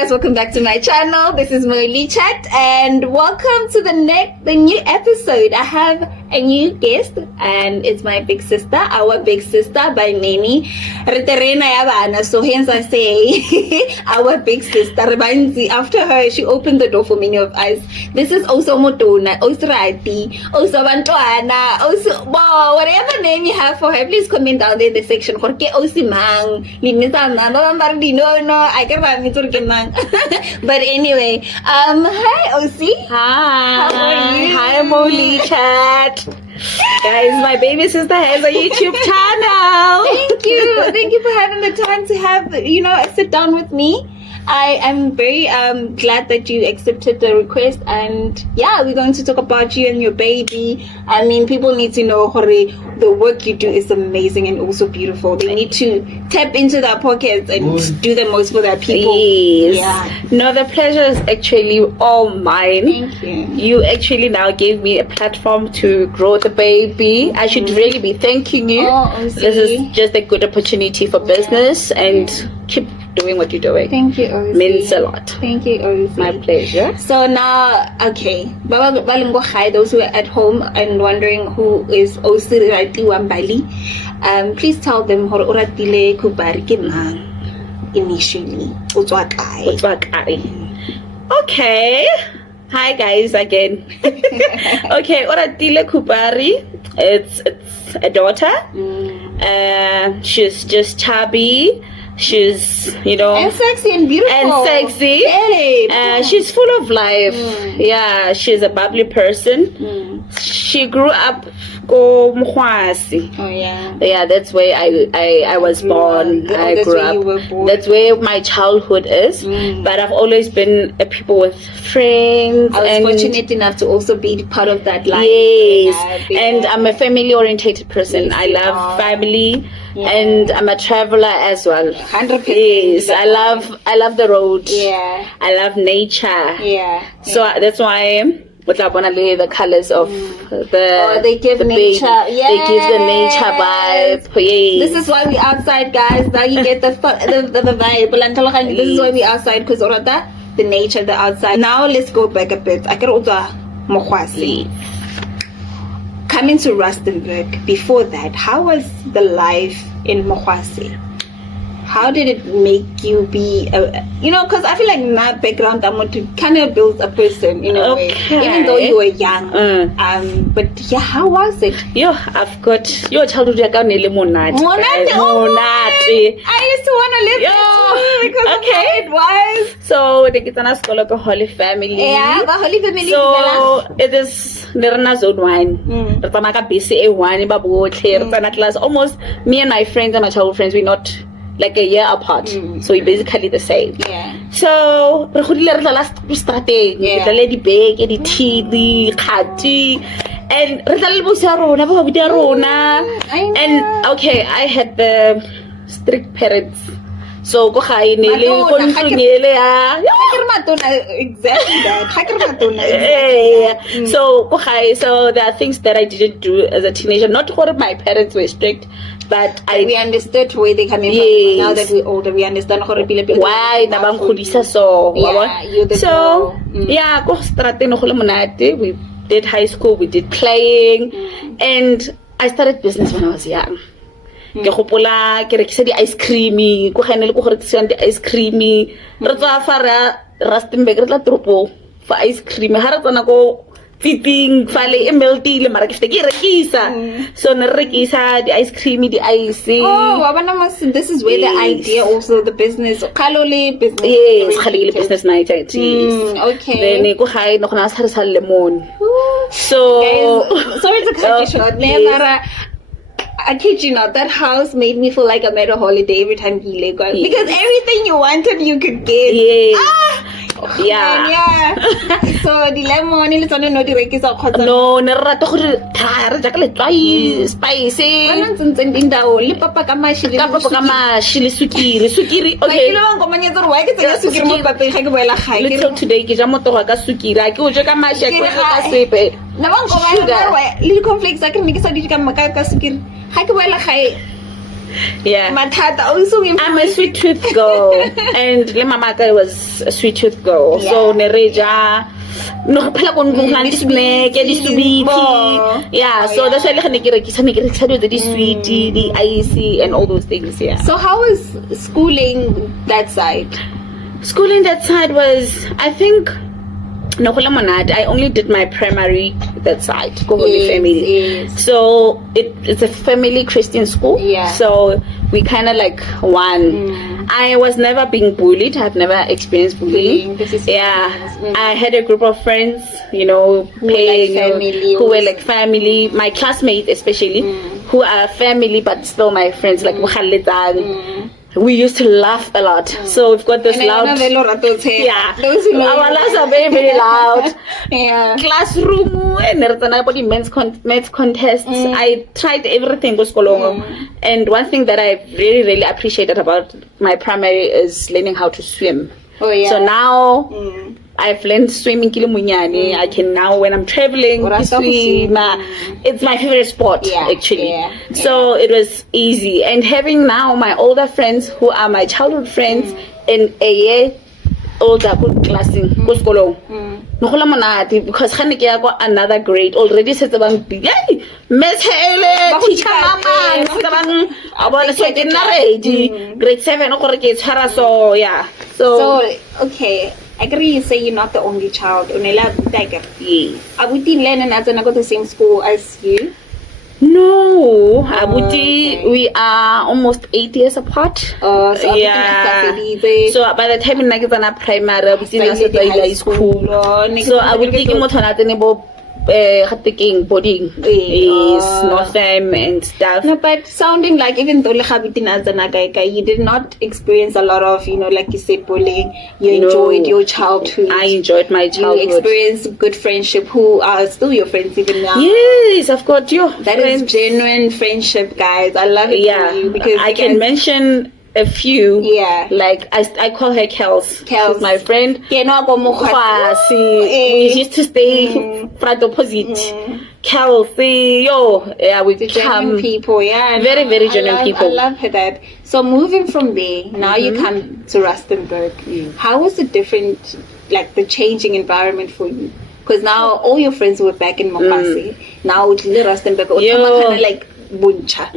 guys, welcome back to my channel. This is MoLee Chat and welcome to the new episode. I have a new guest and it's my big sister, our big sister by Neni. So hence I say our big sister. After her, she opened the door for many of us. This is Ausi O Motona, Ausi Bantwana, wow, whatever name you have for her, please comment down there in the section. Ausi Mang, I can't but anyway, hi Ausi. Hi. How are you? Hi MoLee Chat. Guys, my baby sister has a YouTube channel. Thank you for having the time to have sit down with me. I am very glad that you accepted the request, and yeah, we're going to talk about you and your baby. I mean, people need to know, Hori, the work you do is amazing and also beautiful. They need to tap into their pockets and do the most for their people. Yes. Yeah. No, the pleasure is actually all mine. Thank you. You actually now gave me a platform to grow the baby. I should really be thanking you. Ausi. This is just a good opportunity for business, and keep doing what you're doing. Thank you, Ausi. Means a lot. Thank you, Ausi. My pleasure. So now, okay, those who are at home and wondering who is Ausi Wambali, please tell them how Oratile Khupari ke mang initially. Okay. Hi guys again. Okay, Oratile Khupari. It's a daughter. She's just chubby. She's, and sexy and beautiful. And sexy. She's full of life. Yeah, she's a bubbly person. She grew up go Mkhwasi. Oh yeah. Yeah, that's where I was born. I grew up. That's where my childhood is. But I've always been a people with friends. I was fortunate enough to also be part of that life. Yes. And I'm a family oriented person. Yes, I love family. Yeah. And I'm a traveler as well. 100%. Yes, I love the road. Yeah. I love nature. Yeah. So that's why the colors of they give the nature. Yeah. They give the nature vibe. Yes. This is why we outside, guys. Now you get the vibe. This is why we outside, because the nature, the outside. Now let's go back a bit. I can also Mkhwasi. Coming to Rustenburg, before that, how was the life in Mkhwasi? How did it make you be, because I feel like my background, I want to kind of build a person in a way, even though you were young. But yeah, how was it? I've got your childhood. I used to want to live there too because of how it was. So the kids are school like a Holy Family. Yeah, but Holy Family. So it is Nerna's unwind. Almost me and my friends and my childhood friends, we're not like a year apart, so we're basically the same. Yeah. So we the last strategy, the lady bag, the tea, the khati, and and okay, I had the strict parents. So go high exactly that. So go high. So there are things that I didn't do as a teenager. Not what my parents were strict, but we understood where they coming from. Now that we're older, we understand how why nabang khudisa so. So yeah, go strategy no monate. We did high school. We did playing, and I started business when I was young. Ke gopola ke rekisa di ice creamy go ganele go rekisa di ice creamy re tswa fara Rustenburg re tla tropo for ice cream ha re tsana go fitting fale e meltile mara ke ke rekisa so ne rekisa di ice creamy di ice this is where the idea also the business kalole business yes kalole business night okay then go high no gona sa re sa lemon so guys, sorry to cut you short I kid you not, that house made me feel like I'm at a holiday every time we Lego because everything you wanted you could get. Yeah. So the lemon is on no direct is no nerato gore thara ja ka le tsai spicy bana tsentse dindawo le papa ka mashi le sukiri okay le go manyetsa re wa ke tsaya sukiri mo papeng ga ke boela gae ke today ke ja motoga ka sukiri a ke o je ka mashi a ke ka sepe na bang go ba le cornflakes a ke ne ke sa di ka sukiri ga ke boela gae Yeah. Matata also I'm a sweet tooth girl, and le mamaka was a sweet tooth girl. Yeah. So nereja, no phela kon di snack, di sweetie. Yeah. So that's why le khane ke the sweetie, the icy, and all those things. Yeah. So how was schooling that side? Schooling that side was, I think, I only did my primary that side, Holy Family. Yes. So it's a family Christian school. Yeah. So we kind of like won. I was never being bullied. I've never experienced bullying. This is I had a group of friends, you know, who were like family. My classmates especially, who are family but still my friends, like we used to laugh a lot. So we've got this loud. Yeah. Those who know our laughs are very, very loud. Yeah. Classroom and maths contests. I tried everything was and one thing that I really, really appreciated about my primary is learning how to swim. Oh yeah. So now I've learned swimming I can now, when I'm traveling, swim. It's my favorite sport, actually. Yeah. So it was easy. And having now my older friends who are my childhood friends in a year older classing, because another grade already says about Miss Hele, teacher mama, grade 7, so yeah. So okay. I agree you say you're not the only child. Yes. Abuti learn and go to the same school as you? No. Abuti, we are almost 8 years apart. So yeah. So by the time in Nagazana primary, Abuti high school. So Abuti Motona boarding, yes, Northam and stuff. No, but sounding like even though you did not experience a lot of, like you said, bullying. You enjoyed your childhood. I enjoyed my childhood. You experienced good friendship, who are still your friends even now. Yes, I've got you. That is genuine friendship, guys. I love it for you because I can mention a few. Yeah. Like I call her Kels. She's my friend. We used to stay front opposite. Kelsey, we genuine people, very, very genuine people. I love that. So moving from there, now you come to Rustenburg. How was it different, like the changing environment for you? Because now all your friends were back in Mokasi. Now it's Rustenburg. Kind of like Buncha.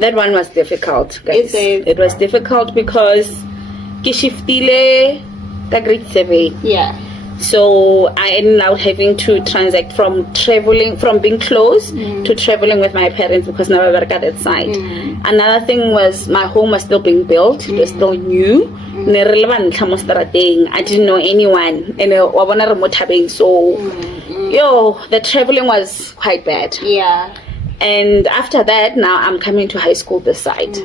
That one was difficult, guys. It was difficult because Kishiftile the grade 7. Yeah. So I ended up having to transact from being close to traveling with my parents because now I work at that side. Another thing was my home was still being built. It was still new. I didn't know anyone. And so the traveling was quite bad. Yeah. And after that, now I'm coming to high school this side.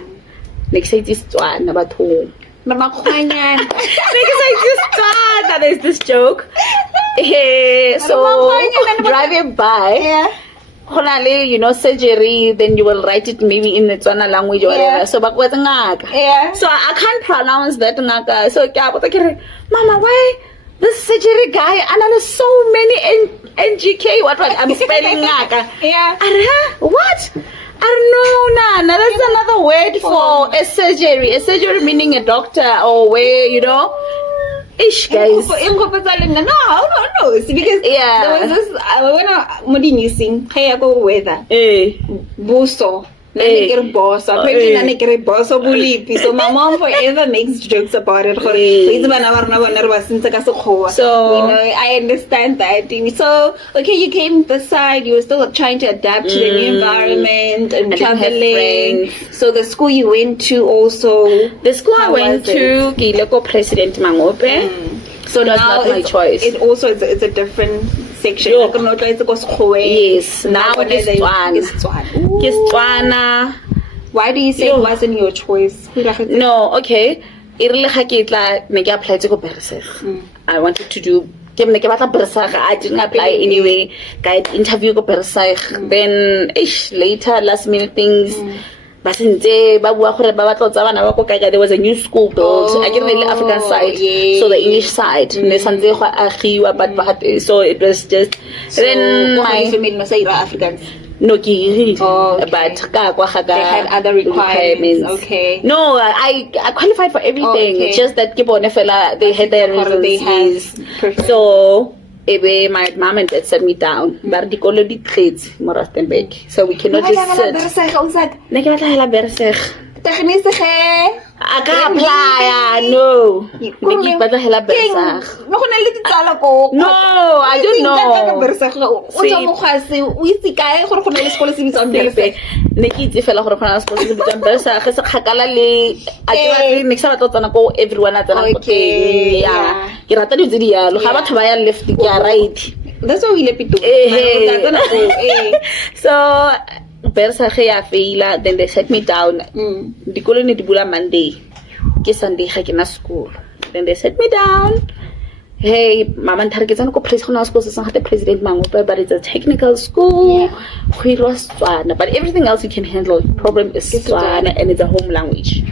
Next side is number 2. Because there's this joke. So driving by, surgery, then you will write it maybe in the Tswana language or whatever. So so I can't pronounce that ngaka. So Mama, why this surgery guy analyzed so many NGK? What I'm spelling ngaka? What? I don't know, that's another word for a surgery. A surgery meaning a doctor or where, ish, guys. No, because there was this, when I sing, hey, I go weather. Buso. So my mom forever makes jokes about it. So I understand that. So okay, you came this side, you were still trying to adapt to the new environment and traveling. So the school you went to also, the school I went to, Kileko President Mangope. So that's not my choice. It also is a different section. Yes, now it's Tswana. Why do you say it wasn't your choice? No, okay. I wanted to do. I didn't apply anyway. Interview then later last minute things. There was a new school built. I get the African side, so the English side. So it was just. So then my Africans. No, okay. Okay. But They had other requirements. Okay. No, I qualified for everything. Okay. It's just that they had their reasons. They had Yes. preferences. So my mom and dad set me down. But the college kids Morastenbeek. So we cannot just sit. Ne ke batla hela Berseg. I can't apply. No. Ne ke batla hela Berseg. No, I don't know. Ne ke itse fela gore go na le sekolo se bitswang Berseg se kgakala le a ke batla ne ke sa batla go tsena ko everyone a tsena ko teng. Yeah. Ke rata di tse di yalo ga batho ba ya left ke ya right. That's why we let it So Berseg ya faila, then they set me down. Dikolo ne di bula Monday. Ke Sunday ga ke na school. Then they set me down. Hey, mama ntare ke tsana ko place go na school se sang the president Mangope, but it's a technical school. But everything else you can handle. Problem is Tswana, and it's a home language.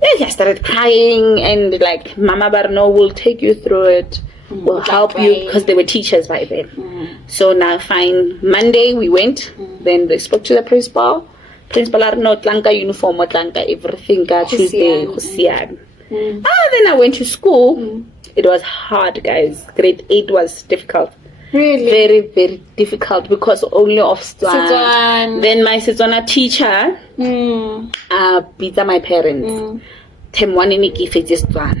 Then I started crying and like Mama Barno will take you through it. Will help you because they were teachers by then. So now fine. Monday we went. Then they spoke to the principal. Principal no tlanka uniform or tlanka everything. Tuesday then I went to school. It was hard, guys. Grade 8 was difficult. Really? Very, very difficult because only of Setswana. Then my Setswana teacher beat my parents. Term 1 in Setswana.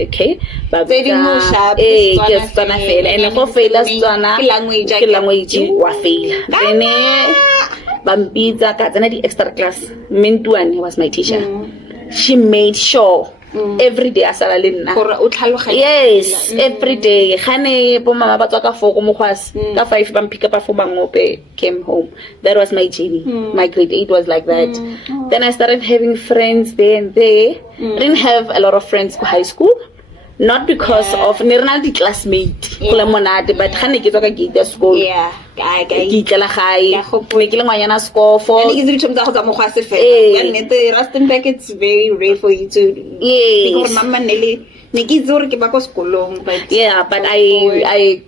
Okay? But they didn't know sharp. Yes, Setswana fail. And if I fail Setswana, language wa fail. Then Bambita Katsana the extra class. Mintuan was my teacher. She made sure every day asala le nna. Yes, every day. Gane bo mama ba tswa ka 4 ko mogwas ka 5 ba pick up for Mangope came home. That was my journey. My grade 8 was like that. Then I started having friends there and there. I didn't have a lot of friends in high school. Not because of the classmate, but gane ke tswa ka gate school. Yeah. Ke itlela gae. Ne ke le ngwanyana score for. And the Rustenburg, it's very rare for you to. Because Mama Nelly, yeah, but I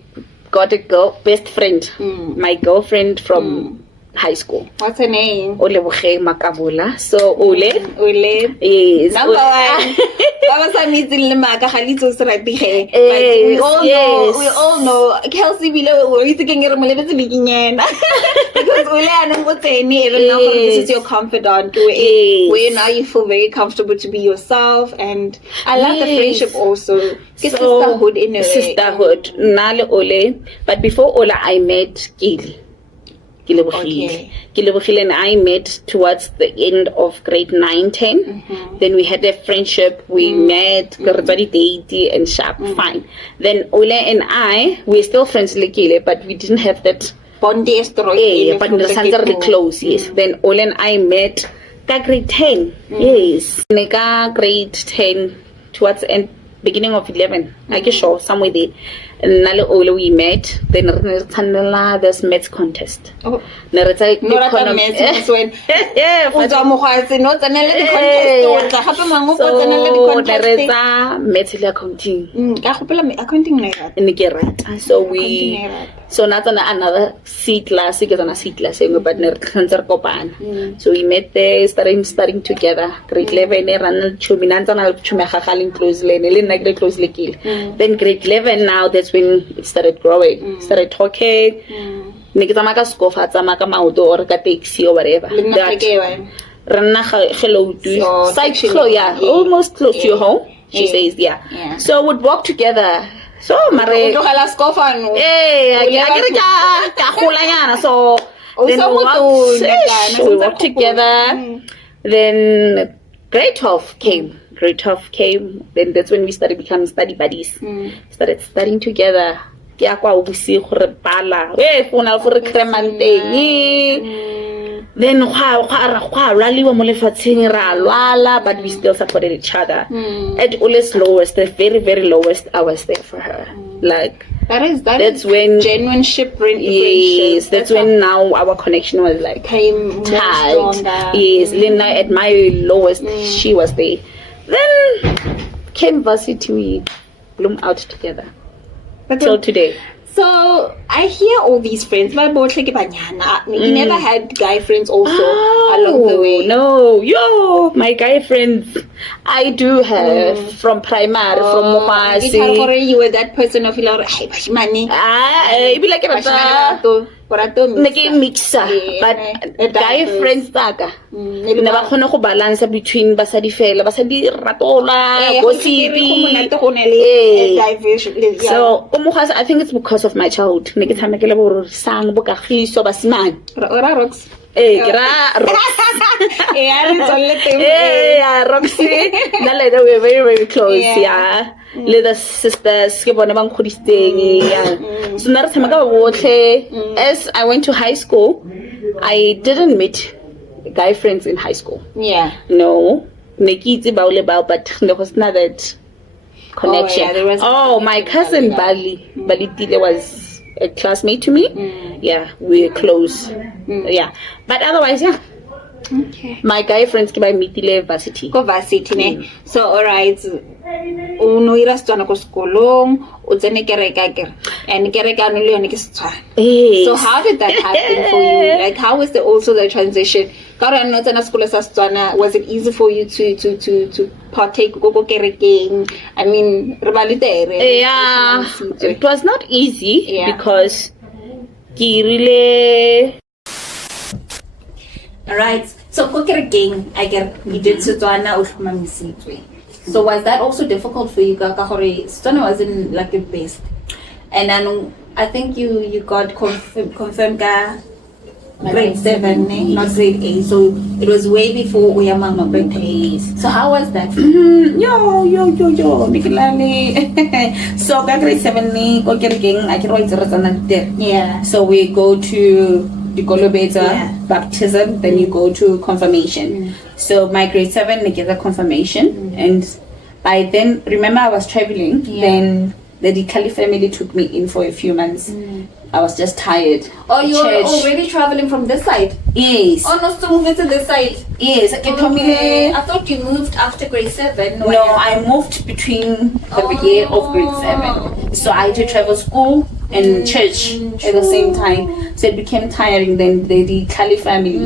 got a best friend, my girlfriend from high school. What's her name? Oleboge Makabula. So Ole. Yes. Number 1. Baba sa meeting le maka galito se ratile. We all know Kelsey Bilo o itse ke ngere mo lebetse bikinyana. Because Ole ana mo tsene even now this is your confidant where now you feel very comfortable to be yourself, and I love the friendship also. Sisterhood in a way. Sisterhood. Nale Ole, but before Ole I met Kili. Kilebogile and I met towards the end of grade 9-10. Then we had a friendship. We met, dating and sharp, fine. Then Ole and I, we're still friends like Kile, but we didn't have that bond. But really close, yes. Then Ole and I met grade 10. Yes. Neka grade 10 towards the beginning of 11. I guess sure, somewhere there. And Nale Ole we met. Then there's maths contest. Oh, not maths when accounting. So we not on another C class, but so we met there, starting together. Grade 11 then grade 11 now that's when it started growing. Started talking. Or taxi or whatever. Yeah, almost close to your home. She says, yeah. So we'd walk together. So Mare. So then we walked together. Then grade 12 came. Then that's when we started becoming study buddies. Started studying together. Then but we still supported each other. At Ole's lowest, the very, very lowest, I was there for her. Like that's when genuine friendship. Yes, that's when now our connection was like came tight. Yes, Lena at my lowest, she was there. Then came varsity, we bloomed out together. Till today. So I hear all these friends. My both like banyana. You never had guy friends also along the way. No, my guy friends I do have from primary, from Mokwasi. You were that person of hey, money. It be like a mixer, but guy friends taka. Never khona go balance between basadi fela, basadi ratola, gossipy. So I think it's because of my childhood. Ne ke tshamekela bo sang bo kagiso basimane. Ora rocks. Roxy. Naleda we're very, very close. Yeah. Little sisters. So as I went to high school, I didn't meet guy friends in high school. Yeah. No. But there was not that connection. My cousin Bali Tile was a classmate to me. Yeah, we're close. Yeah, but otherwise, yeah. Okay. My guy friends ke ba meetile varsity. Go varsity ne. So alright. Uno ira Setswana ko sekolong, o tsene kereka kere. And kereka no le yone ke Setswana. So how did that happen for you? Like how was also the transition? Was it easy for you to partake go kerekeng? I mean, yeah, it was not easy because alright, so go kerekeng, I get you did Setswana o hlomamisitswe. So was that also difficult for you? Setswana wasn't like the best. And I think you got confirmed grade 7, not grade 8. So it was way before Uyamama birthday. So how was that? Yo. So grade 7 yeah. So we go to the Golobeta baptism, then you go to confirmation. So my grade 7 I get the confirmation, and by then remember I was traveling. Then the Dikali family took me in for a few months. I was just tired. Oh, you were already traveling from this side? Yes. Oh, no, still moving to this side? Yes. Okay. I thought you moved after grade 7. No, I moved between the year of grade 7. So I had to travel school and church at the same time. So it became tiring. Then the Kali family,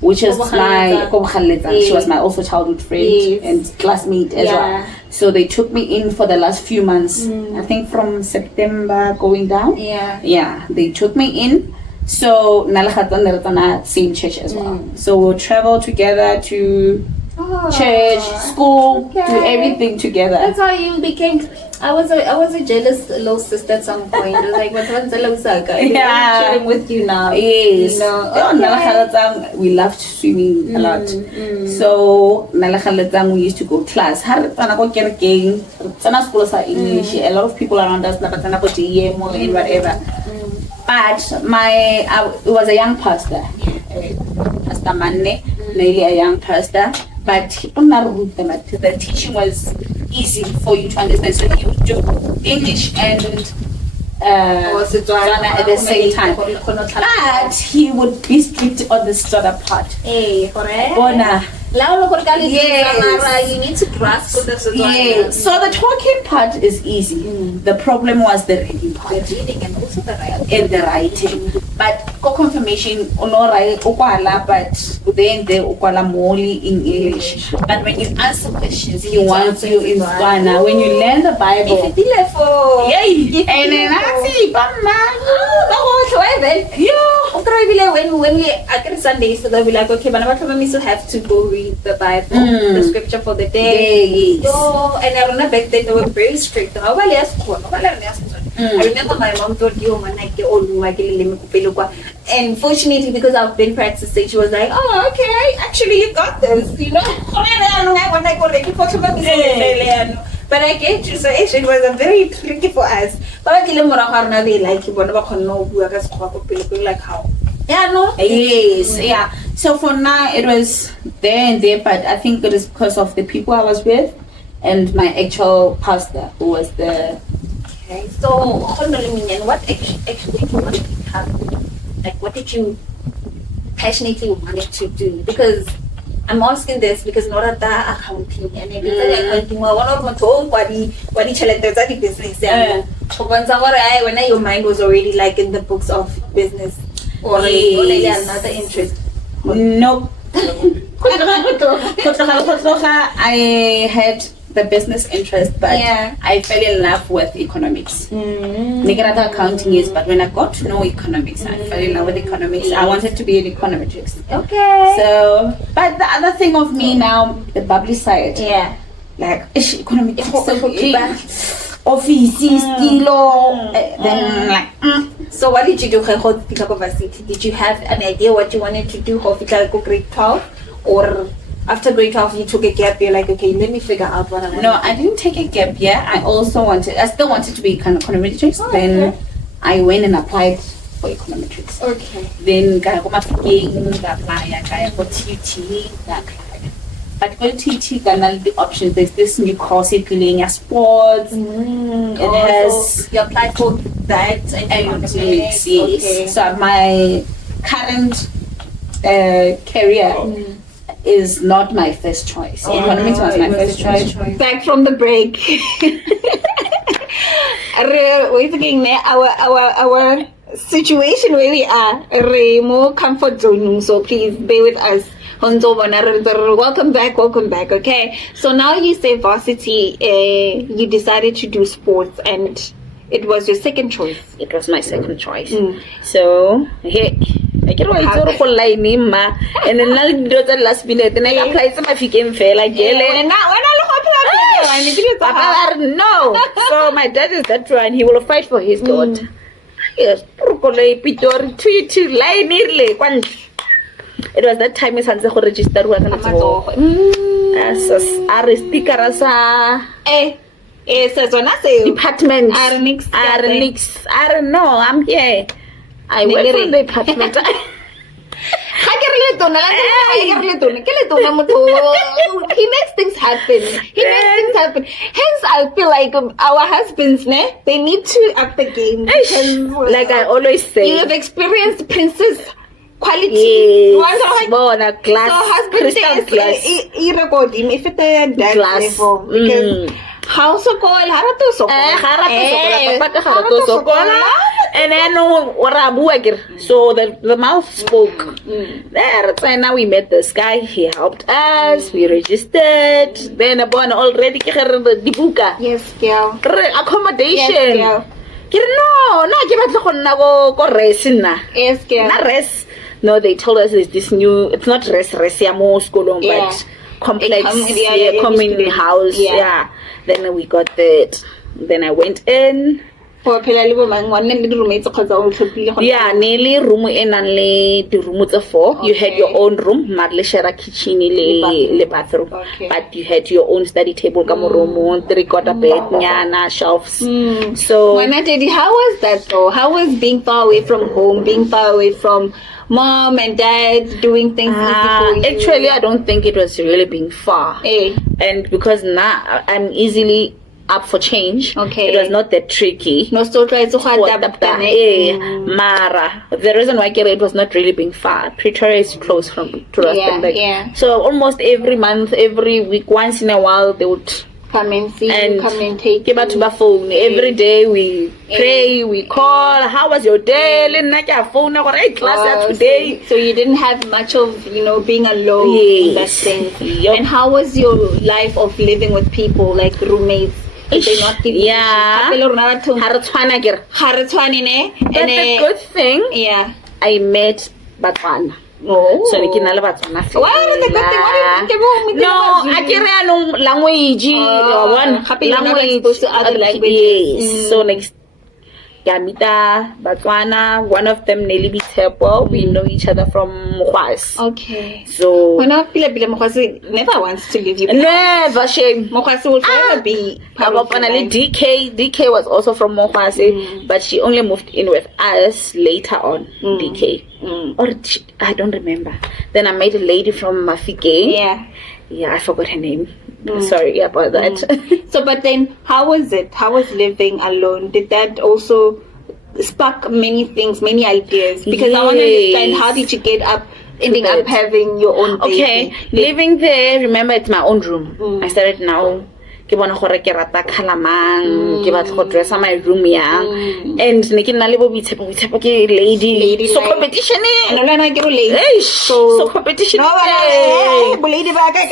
which is she was my also childhood friend and classmate as well. So they took me in for the last few months. I think from September going down. Yeah, they took me in. So same church as well. So we'll travel together to church, school, do everything together. That's how you became. I was a jealous little sister at some point. It was like, what's chilling with you now? Yes. We loved swimming a lot. So we used to go class. English. A lot of people around us and whatever. But it was a young pastor. Pastor Manne, maybe a young pastor. But the teaching was easy for you to understand. So he would do English and Setswana at the same time. But he would be strict on the Setswana part. Yes. You need to grasp the Setswana. Yes. So the talking part is easy. The problem was the reading part. The reading and also the writing. And the writing. But confirmation, but then the MoLee in English. But when you answer questions, he wants you in Setswana. When you learn the Bible, and then when we at Sunday, so they'll be like, okay, but we still have to go read the Bible, the scripture for the day. And I remember back then they were very strict. I remember my mom told you, and fortunately, because I've been practicing, she was like, oh, okay, actually you got this, you know. But I get you, so it was a very tricky for us. But like how? Yeah, no. Yes, yeah. So for now, it was there and there, but I think it is because of the people I was with and my actual pastor who was the. Okay. So, what actually you wanted to become? Like, what did you passionately wanted to do? Because I'm asking this because not at that accounting and everything. Accounting, one of my business. When your mind was already like in the books of business or another interest. Nope. I had the business interest, but I fell in love with economics. Negative accounting is, but when I got to know economics, I fell in love with economics. I wanted to be an econometrist. Okay. So, but the other thing of me now, the bubbly side. Yeah. Like economics. Office, stilo, then like. So what did you do for varsity? Did you have an idea what you wanted to do for grade 12, or after grade 12 you took a gap year? Like, okay, let me figure out what I want. No, I didn't take a gap year. I still wanted to be kind of econometrist. Then I went and applied for econometrics. Okay. Then I got TT. But go TT can the options. There's this new course playing sports. It has you applied for that and economics. Okay. So my current career is not my first choice. Economics was my first choice. Back from the break. Our situation where we are more comfort zone, so please bear with us. Welcome back. Okay, so now you say varsity, you decided to do sports, and it was your second choice. It was my second choice. So hey, I get why it's all line ma, and then now do the last minute, and I apply some of you fail like no. So my dad is that one. He will fight for his daughter. Yes, it was that time is to register with department. I don't know. I'm here. I work from the department. He makes things happen. Hence, I feel like our husbands, they need to up the game. Like I always say, you have experienced princess quality. Yes. Glass. So husband Crystal glass. If it's a glass level, because how so called and then so the mouth spoke. There, now we met this guy. He helped us. We registered. Then upon already the buka. Yes, girl. Accommodation. Yes, girl. Yes, girl. Not rest. No, they told us it's this new. It's not rest but complex common house. Yeah. Then we got that. Then I went in. Yeah, nearly room in only the room the four. You had your own room, share kitchen, le bathroom. But you had your own study table, room, 3/4 bed, nyana, shelves. So how was that though? How was being far away from home, being far away from mom and dad, doing things easy for you? Actually, I don't think it was really being far. And because now I'm easily up for change. Okay. It was not that tricky. No, so try to Mara. The reason why it was not really being far. Pretoria is close from Rustenburg. So almost every month, every week, once in a while, they would come and see you, come and take you. To my phone. Every day we pray, we call. How was your day? Today. So you didn't have much of, being alone in that sense. And how was your life of living with people, like roommates? Did they not give you? But the good thing, I met Batswana. Oh. So what are the good thing? No, I can't language. Language. So next Yamita, Batswana, one of them Nelly Bitepo. We know each other from Mokwasi. Okay. So when I feel Mokwasi never wants to leave you. Never shame. Mokwasi will forever be part of finally DK was also from Mokwasi, but she only moved in with us later on. DK. Or I don't remember. Then I met a lady from Mafike. Yeah, I forgot her name. Sorry about that. So, but then, how was it? How was living alone? Did that also spark many things, many ideas? Because I want to understand, how did you get up, ending up having your own baby? Okay, living there, remember it's my own room. I started now ke bona gore ke rata kalamang ke batla go dressa my room yang and ne ke nna le bo boitshepo ke lady so competition no lana ke lady so competition no lady ba ka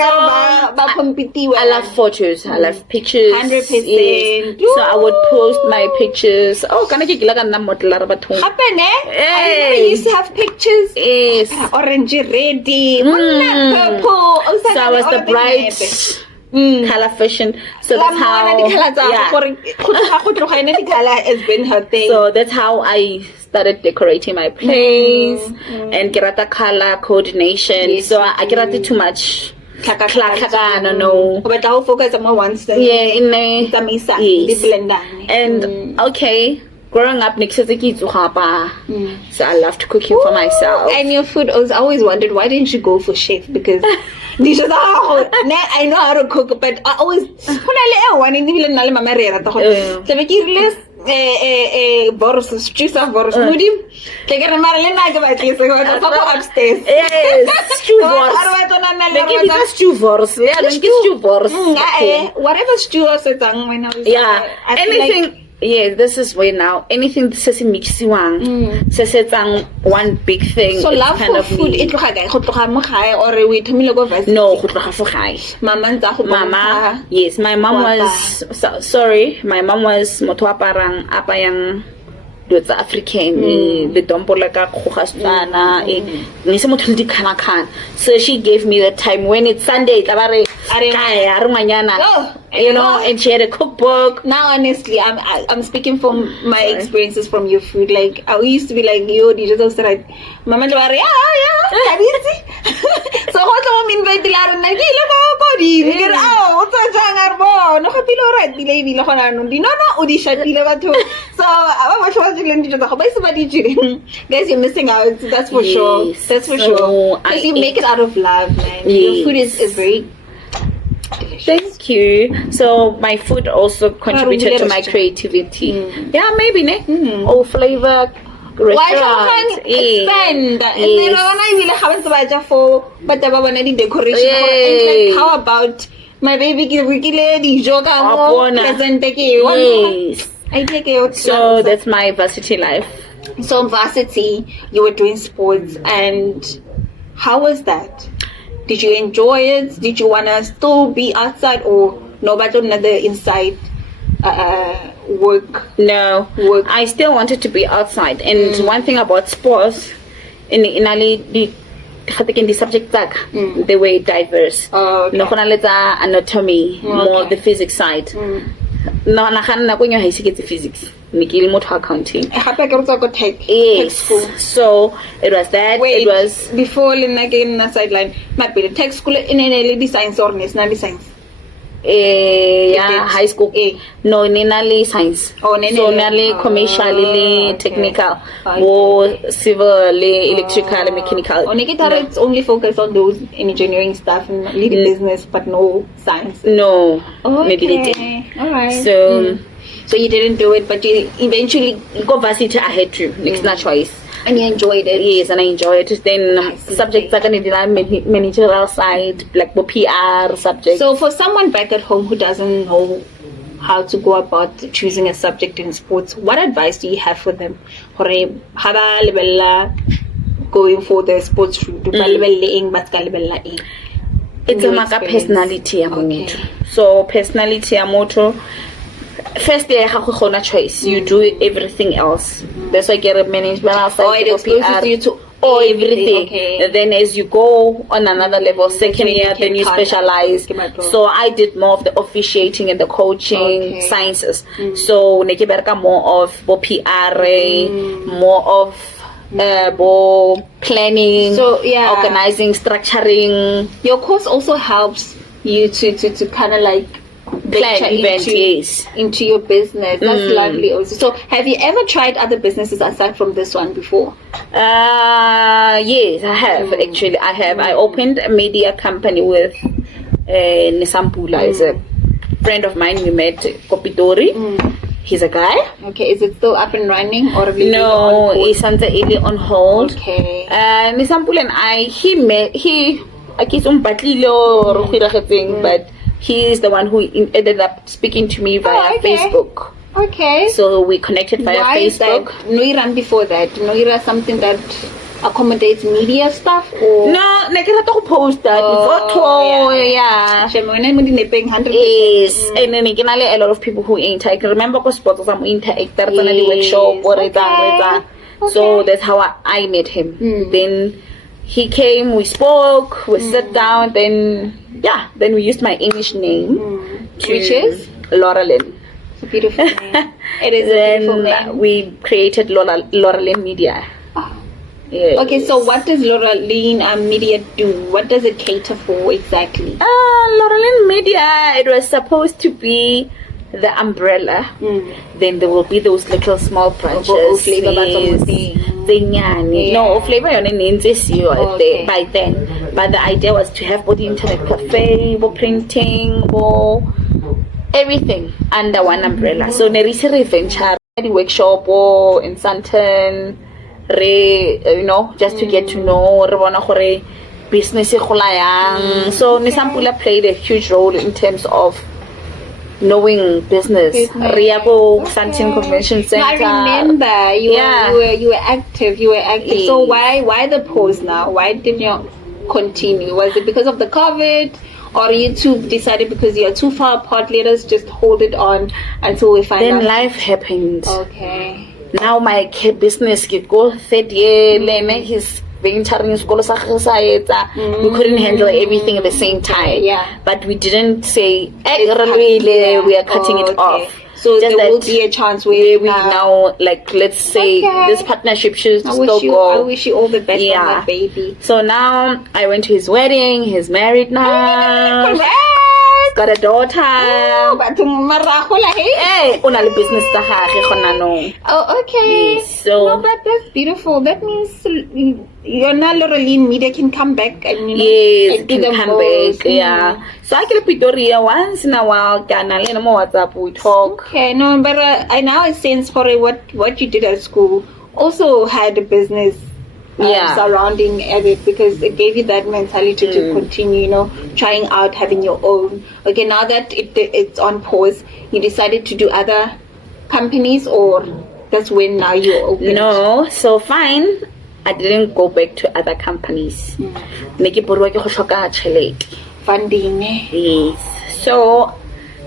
ba compete. I love photos, I love pictures 100%. yes. So I would post my pictures kana ke gila ka nna model ra batho happen I used to have pictures orange ready purple so I was the bride color fashion so that's how has been her thing. So that's how I started decorating my place and get the color coordination. So I get at it too much no but I'll focus on one thing. In and okay, growing up so I loved cooking for myself. And your food, I always wondered, why didn't you go for chef? Because I know how to cook, but I always boros stew boros mudim ke re mara le nna ke batle se go tsa upstairs stew boros stew boros whatever stew or something when I was anything yes, this is where now anything says mixiwang says one big thing. So love kind for food it tloga ga go tloga mo gae or we thomile go vest no go tloga fo gae mama yes my mom was sorry my mom was motho wa parang apayang tsa African the dompola ka khogasana ni se motho di kana kana so she gave me the time when it's Sunday tla ba re ka re ngwanyana you know and she had a cookbook. Now honestly I'm speaking from my experiences from your food. Like I used to be like yo did you say right mama le ba re yeah easy so go tlo mo invite la re na ke ile go di ke re o tsa jang arbo no go pilo right di le bile gona no di no o di shatile batho so ba ba guys, you're missing out. That's for sure. That's for sure. Because you make it out of love, man. Your food is very delicious. Thank you. So my food also contributed to my creativity. Yeah, maybe oh flavor restaurant expand and then decoration. How about my baby so that's my varsity life. So varsity, you were doing sports, and how was that? Did you enjoy it? Did you want to still be outside or no but another inside work? No, I still wanted to be outside. And one thing about sports, in the subject they were diverse. Anatomy, more the physics side. No, when you physics, accounting. Yes. So it was that. Wait, it was before in the sideline. Might be the tech school in any science or national science. High school. No, nearly science. So nearly commercial, technical, more civil, electrical, mechanical. It's only focused on those engineering stuff and leading business, but no science. No. Okay. All right. So you didn't do it, but you eventually go varsity. I had to. Next, no choice. And you enjoyed it? Yes, and I enjoyed it. Then subjects are going to be managerial side, like PR subjects. So for someone back at home who doesn't know how to go about choosing a subject in sports, what advice do you have for them? Going for the sports route. It's a maka personality amoto. So personality amoto. First day, choice. You do everything else. That's why I get a management outside. It exposes you to everything. Okay. Then as you go on another level, second year, then you specialize. So I did more of the officiating and the coaching sciences. So nekiberka more of PR, more of planning, organizing, structuring. Your course also helps you to kind of like plan events into your business. That's lovely also. So have you ever tried other businesses aside from this one before? Yes, I have. Actually I have. I opened a media company with Nisampula is a friend of mine. We met Kopitori. He's a guy. Okay, is it still up and running or no? It's on hold. Okay. Nisampula and I, he I guess but He's the one who ended up speaking to me via Facebook. Okay. So we connected via Facebook. Noira before that? Noira something that accommodates media stuff? Or? No, I cannot post that. Yeah. Yes. And then again, a lot of people who enter. I can remember because sports some interact the workshop or so that's how I met him. Then he came, we spoke, we sat down, then we used my English name, which is Laura-Lynn. It's a beautiful name. It is a beautiful name. We created Laura-Lynn Media. Yes. Okay, so what does Laura-Lynn Media do? What does it cater for exactly? Laura-Lynn Media, it was supposed to be the umbrella. Then there will be those little small branches. No, flavor by then. But the idea was to have both the internet cafe, printing, everything under one umbrella. So there is a venture workshop in Santon, just to get to know business. So Nisampula played a huge role in terms of knowing business. Riago Santin Convention Center. I remember you were active. Yes. So why the pause now? Why didn't you continue? Was it because of the COVID, or you two decided because you're too far apart? Let us just hold it on until we find out. Then life happened. Okay. Now my business could go third year. His we couldn't handle everything at the same time. But we didn't say we are cutting it off. So just there will be a chance where we now, like, let's say this partnership should still go. I wish you all the best on that baby. So now I went to his wedding. He's married now. Congrats! Got a daughter. Oh, but business. Oh, okay. Yes, so no, but that's beautiful. That means your Laura-Lynn Media can come back and and do the come back. Yeah. So I get Pretoria once in a while. WhatsApp, we talk. Okay, no, but I now sense for what you did at school also had a business. Surrounding it, because it gave you that mentality to continue, trying out, having your own. Okay, now that it's on pause, you decided to do other companies, or that's when now you open? No, so fine. I didn't go back to other companies. Funding. Yes. So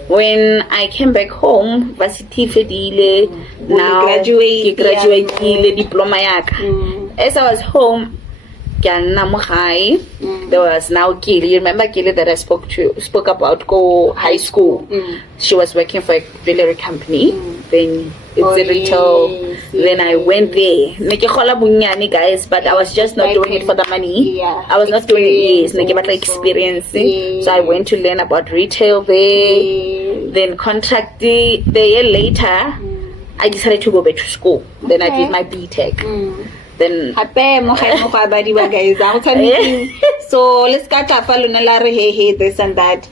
when I came back home, varsity fedile, now graduate diploma yaka. As I was home, there was now Kili. You remember Kili that I spoke about go high school? She was working for a jewelry company. Then it's a retail. Then I went there. Guys, but I was just not doing it for the money. I was not doing it experiencing. So I went to learn about retail there. Then contract the year later, I decided to go back to school. Then I did my BTech. Then so let's catch up this and that.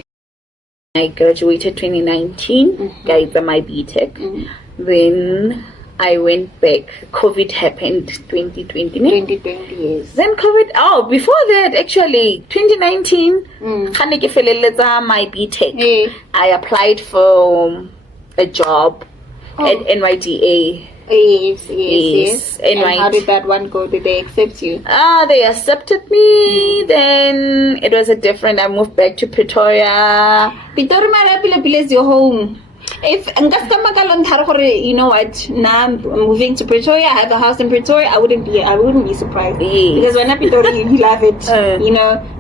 I graduated 2019, guys, my BTech. Then I went back. COVID happened 2020. 2020, yes. Then COVID. Oh, before that, actually, 2019, my BTech. I applied for a job at NYDA. Yes. And how did that one go? Did they accept you? They accepted me. Then it was a different. I moved back to Pretoria. Pretoria is your home. If you know what, now I'm moving to Pretoria, I have a house in Pretoria, I wouldn't be surprised. Because when I'm Pretoria, you love it.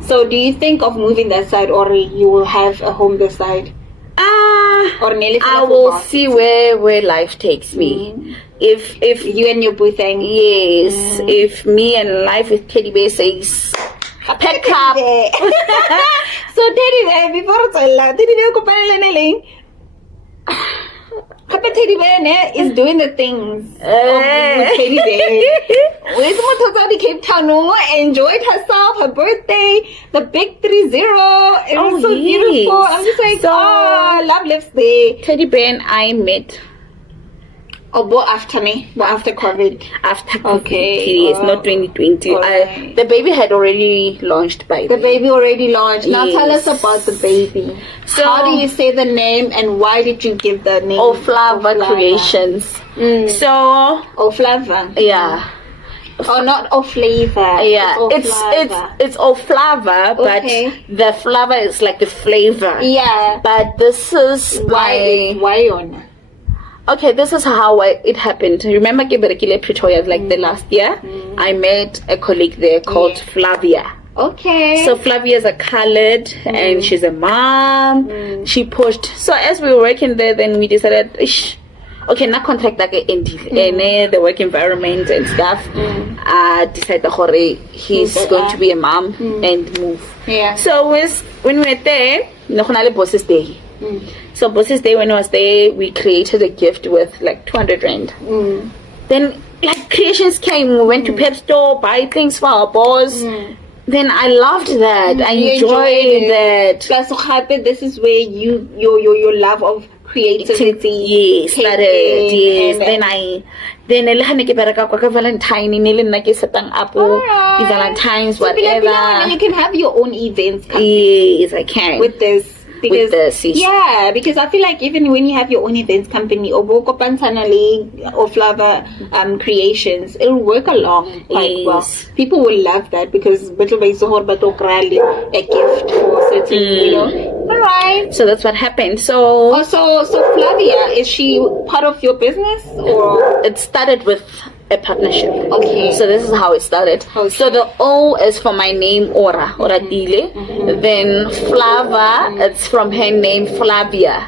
So do you think of moving that side, or you will have a home this side? I will see where life takes me. If you and your boo thing, yes. If me and life with Teddy Bear says pack up. So Teddy Bear, before Teddy Bear Teddy Bear is doing the things of Teddy Bear. Where's Motona Cape Town? Enjoyed herself, her birthday, the big 30. It was so beautiful. I'm just like, love lives there. Teddy Bear and I met Oh, but after me, but after COVID. After COVID, Okay. yes, not 2020. Alright. The baby had already launched by The then. baby already launched. Now tell us Yes. about the baby. So- how do you say the name, and why did you give the name? Oflava Creations. So, Oflava. yeah. Oh, not Oflava. Yeah, Oflava. it's Oflava, but Okay. the flavor is like the flavor. Yeah. But this is Why on? okay, this is how it happened. Remember Keberekile Pretoria, like the last year? I met a colleague there called Flavia. Okay. So Flavia is a colored and she's a mom. She pushed. So as we were working there, then we decided, okay, na contract like the work environment and stuff. Decided he's going to be a mom and move. Yeah. So when we were there, Boss's Day. So Boss's Day, when I was there, we created a gift with like 200 rand. Then like creations came. We went to pet store, buy things for our boss. Then I loved that. I You enjoyed that. Plus, this is where your love of creativity. Yes, came started. in, Yes. and Then I learned about Valentine. Setting up the Valentines, So, whatever. you can have your own events Yes, I can. with this. Because, With this, yes. yeah, because I feel like even when you have your own events company or Oflava Creations, it'll work along quite well. People will love that because a gift for certain, you know. All right. So that's what happened. So So Flavia, is she part of your business or? it started with a partnership. Okay. So this is how it started. Okay. So the O is for my name Oratile. Then Flava, it's from her name Flavia.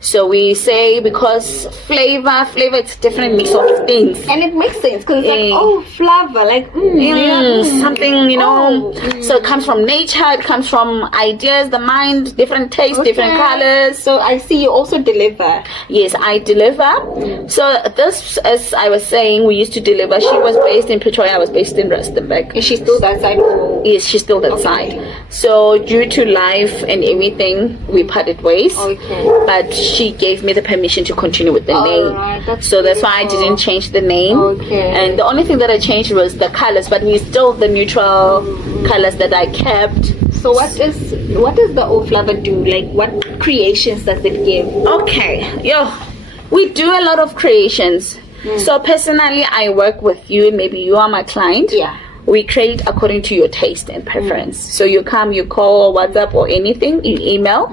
So we say because flavor, it's different mix of things. And it makes sense because it's like, flavor, like, Something, you know. So it comes from nature, it comes from ideas, the mind, different tastes, different colors. So I see you also deliver. Yes, I deliver. So this, as I was saying, we used to deliver. She was based in Pretoria, I was based in Rustenburg. And she's still that side? Yes, she's still that side. So due to life and everything, we parted ways. Okay. But she gave me the permission to continue with the name. Alright, that's so that's why I beautiful. didn't change the name. Okay. And the only thing that I changed was the colors, but we still the neutral colors that I kept. So what does the Oflava do? Like, what creations does it give? Okay, we do a lot of creations. So personally, I work with you. Maybe you are my client. Yeah. We create according to your taste and preference. So you come, you call, WhatsApp, or anything, you email.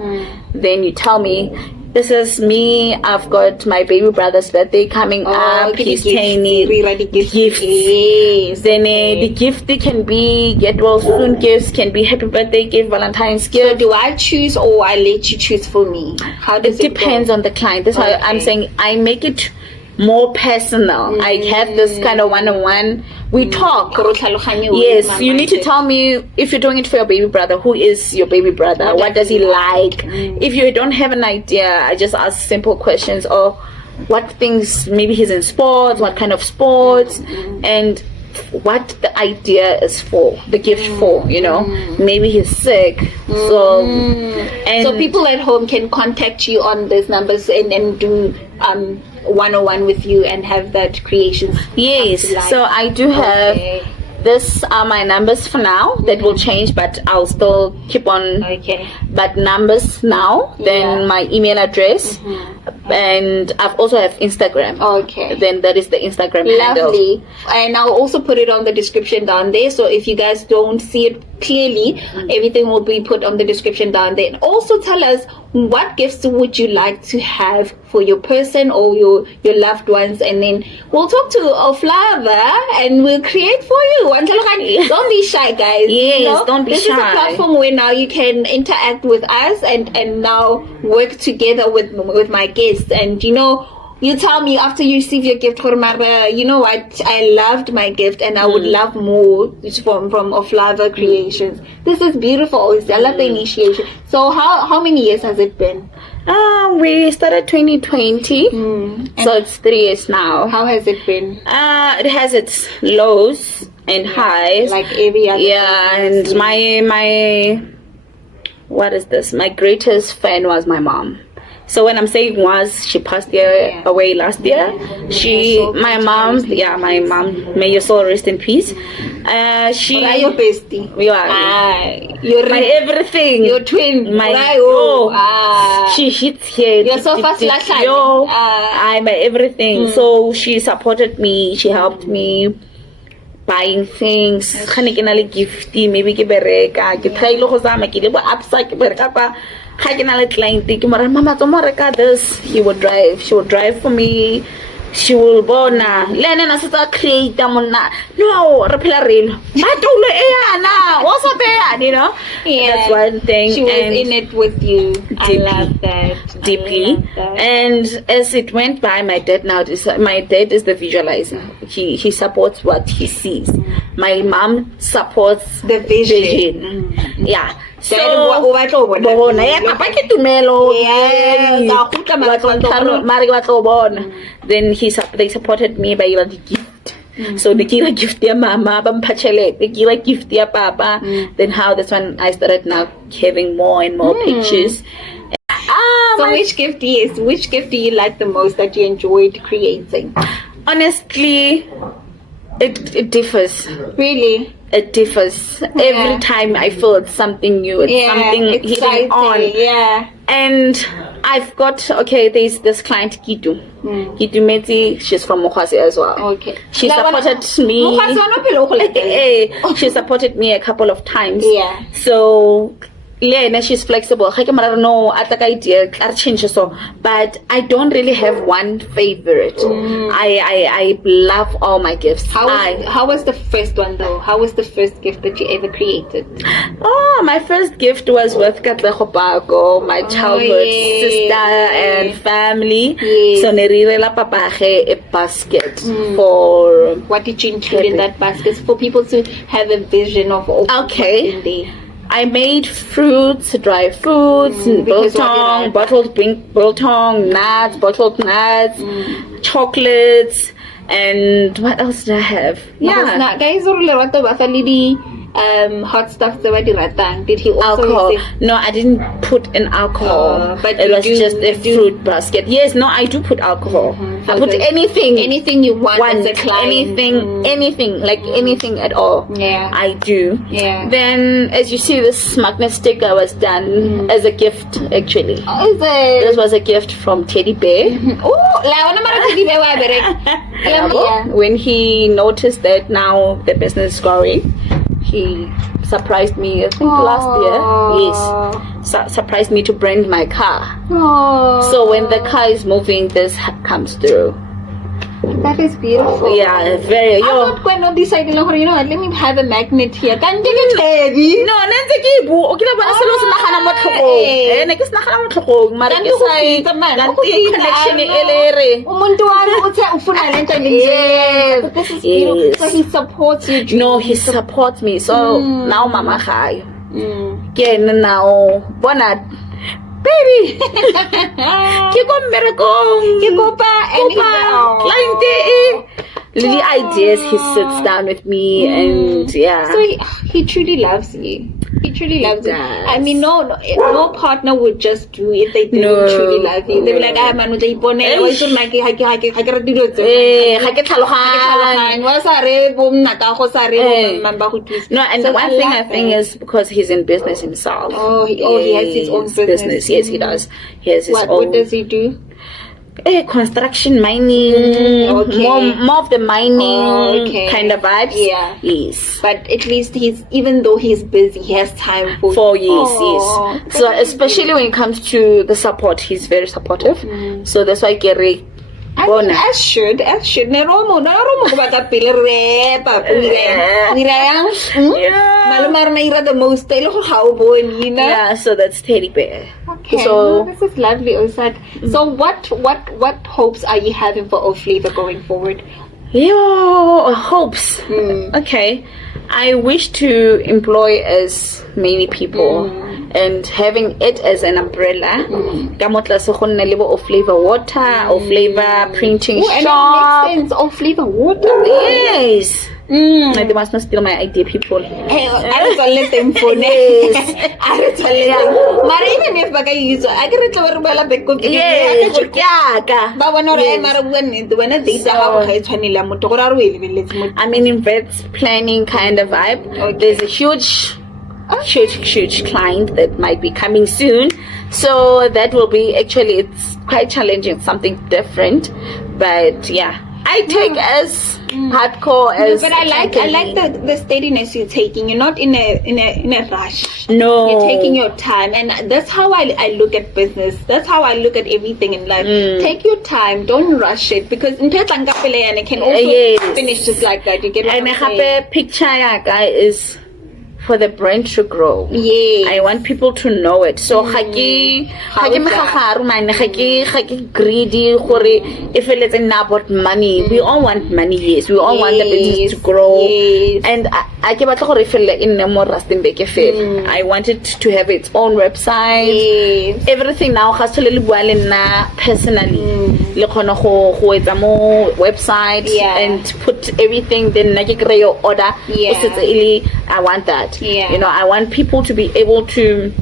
Then you tell me, this is me. I've got my baby brother's birthday coming up. He's tiny. Gifts. Yes. Then the gift can be get well soon gifts, can be happy birthday gift, Valentine's So gift. do I choose or I let you choose for me? How does It depends on the client. That's why I'm saying I make it more personal. I have this kind of one-on-one. We talk. Yes, you need to tell me if you're doing it for your baby brother, who is your baby brother? What does he like? If you don't have an idea, I just ask simple questions, or what things, maybe he's in sports, what kind of sports, and what the idea is for, the gift for, you know. Maybe he's sick. So people at home can contact you on these numbers and do one-on-one with you and have that creations. Yes, so I do have this are my numbers for now. That will change, but I'll still keep on. But numbers now, then my email address, and I've also have Instagram. Then that is the Instagram handle. Lovely. And I'll also put it on the description down there. So if you guys don't see it clearly, everything will be put on the description down there. And also tell us, what gifts would you like to have for your person or your loved ones, and then we'll talk to Oflava and we'll create for you. Don't be shy, guys. Yes, don't be this shy. This is a platform where now you can interact with us and now work together with my guests. And you tell me after you receive your gift, you know what, I loved my gift and I would love more from Oflava Creations. This is beautiful. I love the initiation. So how many years has it been? We started 2020, so it's 3 years now. How has it been? It has its lows and highs, like every other. And my what is this? My greatest fan was my mom. So when I'm saying was, she passed away last year. My mom, may your soul rest in peace. She your bestie. You're my everything. Your twin. She hits here. You're so fast. I'm everything. So she supported me. She helped me buying things. Gifty, maybe ke bereka. Ke try lo go zama ke le bo upside ke bereka kwa. Ga ke na le client ke mo ra mama tso mo reka this. He would drive. She would drive for me. She will bona lena na setsa create monna no re phela relo matolo e yana what's up there, you know. That's one thing. She was in it with you deeply. I love that deeply. And as it went by, my dad is the visualizer. He supports what he sees. My mom supports the vision. Yeah. So then they supported me by the gift. So the kira gift their mama, the kira gift their papa. Then that's when I started now having more and more pictures. So which gift do you like the most that you enjoyed creating? Honestly, it differs. Really? It differs. Every time I feel it's something new. It's something hitting on. Yeah. And I've got, there's this client, Kitu. Kitu Meti, she's from Mokwasi as well. Okay. She supported me. She supported me a couple of times. Yeah. So, she's flexible. But I don't really have one favorite. I love all my gifts. How was the first one though? How was the first gift that you ever created? Oh, my first gift was with my childhood sister and family. Yes. So nerirela papaje a basket for. What did you include in that basket for people to have a vision of all in there? I made fruits, dry fruits, biltong, bottled nuts, chocolates, and what else did I have? Guys, hot stuff did he also alcohol? No, I didn't put in alcohol, but it was just a fruit basket. Yes, no, I do put alcohol. I put anything you want as a client. anything like anything at all. I do. Then as you see, this magnet sticker was done as a gift actually. Is it? This was a gift from Teddy Bear. When he noticed that now the business is growing, he surprised me, I think last year. Yes, surprised me to brand my car. So when the car is moving, this comes through. That is beautiful. Yeah, very. I'm not going to decide, let me have a magnet here. Can you get heavy? No, nanti kibu. Okay, na ba na silo sinakana mo tlhogong. Nake sinakana mo tlhogong. Mara ke sai nanti connection e elere. Umuntu wami uthe ufuna lento nje. This is beautiful. So he supports you. No, he supports me. So now mama khai. Ke now bona baby. Kiko mmerekong. Kiko pa client Lily ideas. He sits down with me and so he truly loves you. He truly loves you. I mean, no partner would just do it. They didn't truly love you. They'd be like, man, no, and one thing I think is because he's in business himself. He has his own business. Yes, he does. He has his own. What does he do? Construction, mining, more of the mining kind of vibes. Yes. But at least even though he's busy, he has time for yes. So especially when it comes to the support, he's very supportive. So that's why Gary. I mean, as should. Yeah. The most, yeah, so that's Teddy Bear. Okay, so this is lovely, Osad. So what hopes are you having for O Flavor going forward? Hopes. Okay. I wish to employ as many people and having it as an umbrella. O Flavor Water, O Flavor Printing Shop. And it makes sense. O Flavor Water. Yes. They must not steal my idea, people. Hey, I don't let them phone. Yes. I don't let them. But even if I use, I can recover bala back. Yes. But when I did how I mean, events planning kind of vibe. Okay. There's a huge client that might be coming soon. So that will be, actually, it's quite challenging, something different. But yeah, I take as hardcore as. But I like the steadiness you're taking. You're not in a rush. No, you're taking your time, and that's how I look at business. That's how I look at everything in life. Take your time, don't rush it, because in and it can also finish just like that. You get what and I'm saying? a picture, guy, is for the brand to grow. Yeah, I want people to know it. So greedy if it's about money. We all want money, yes. We all want the business to grow. Yes. And I want it to have its own website. Yes. Everything now has to personally. Website and put everything, then your order. I want that. Yeah. You know, I want people to be able to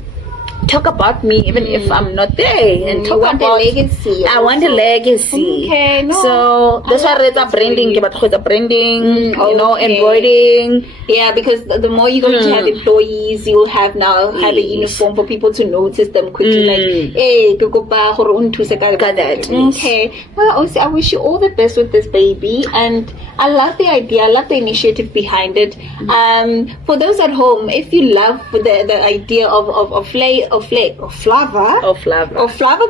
talk about me even if I'm not there, and talk about a legacy. I want a legacy. Okay, no. So that's why it's a branding, you know, embroidering. Yeah, because the more you're going to have employees, you'll have a uniform for people to notice them quickly. Like, hey, got that. Okay. Well, also, I wish you all the best with this baby, and I love the idea. I love the initiative behind it. For those at home, if you love the idea of Flava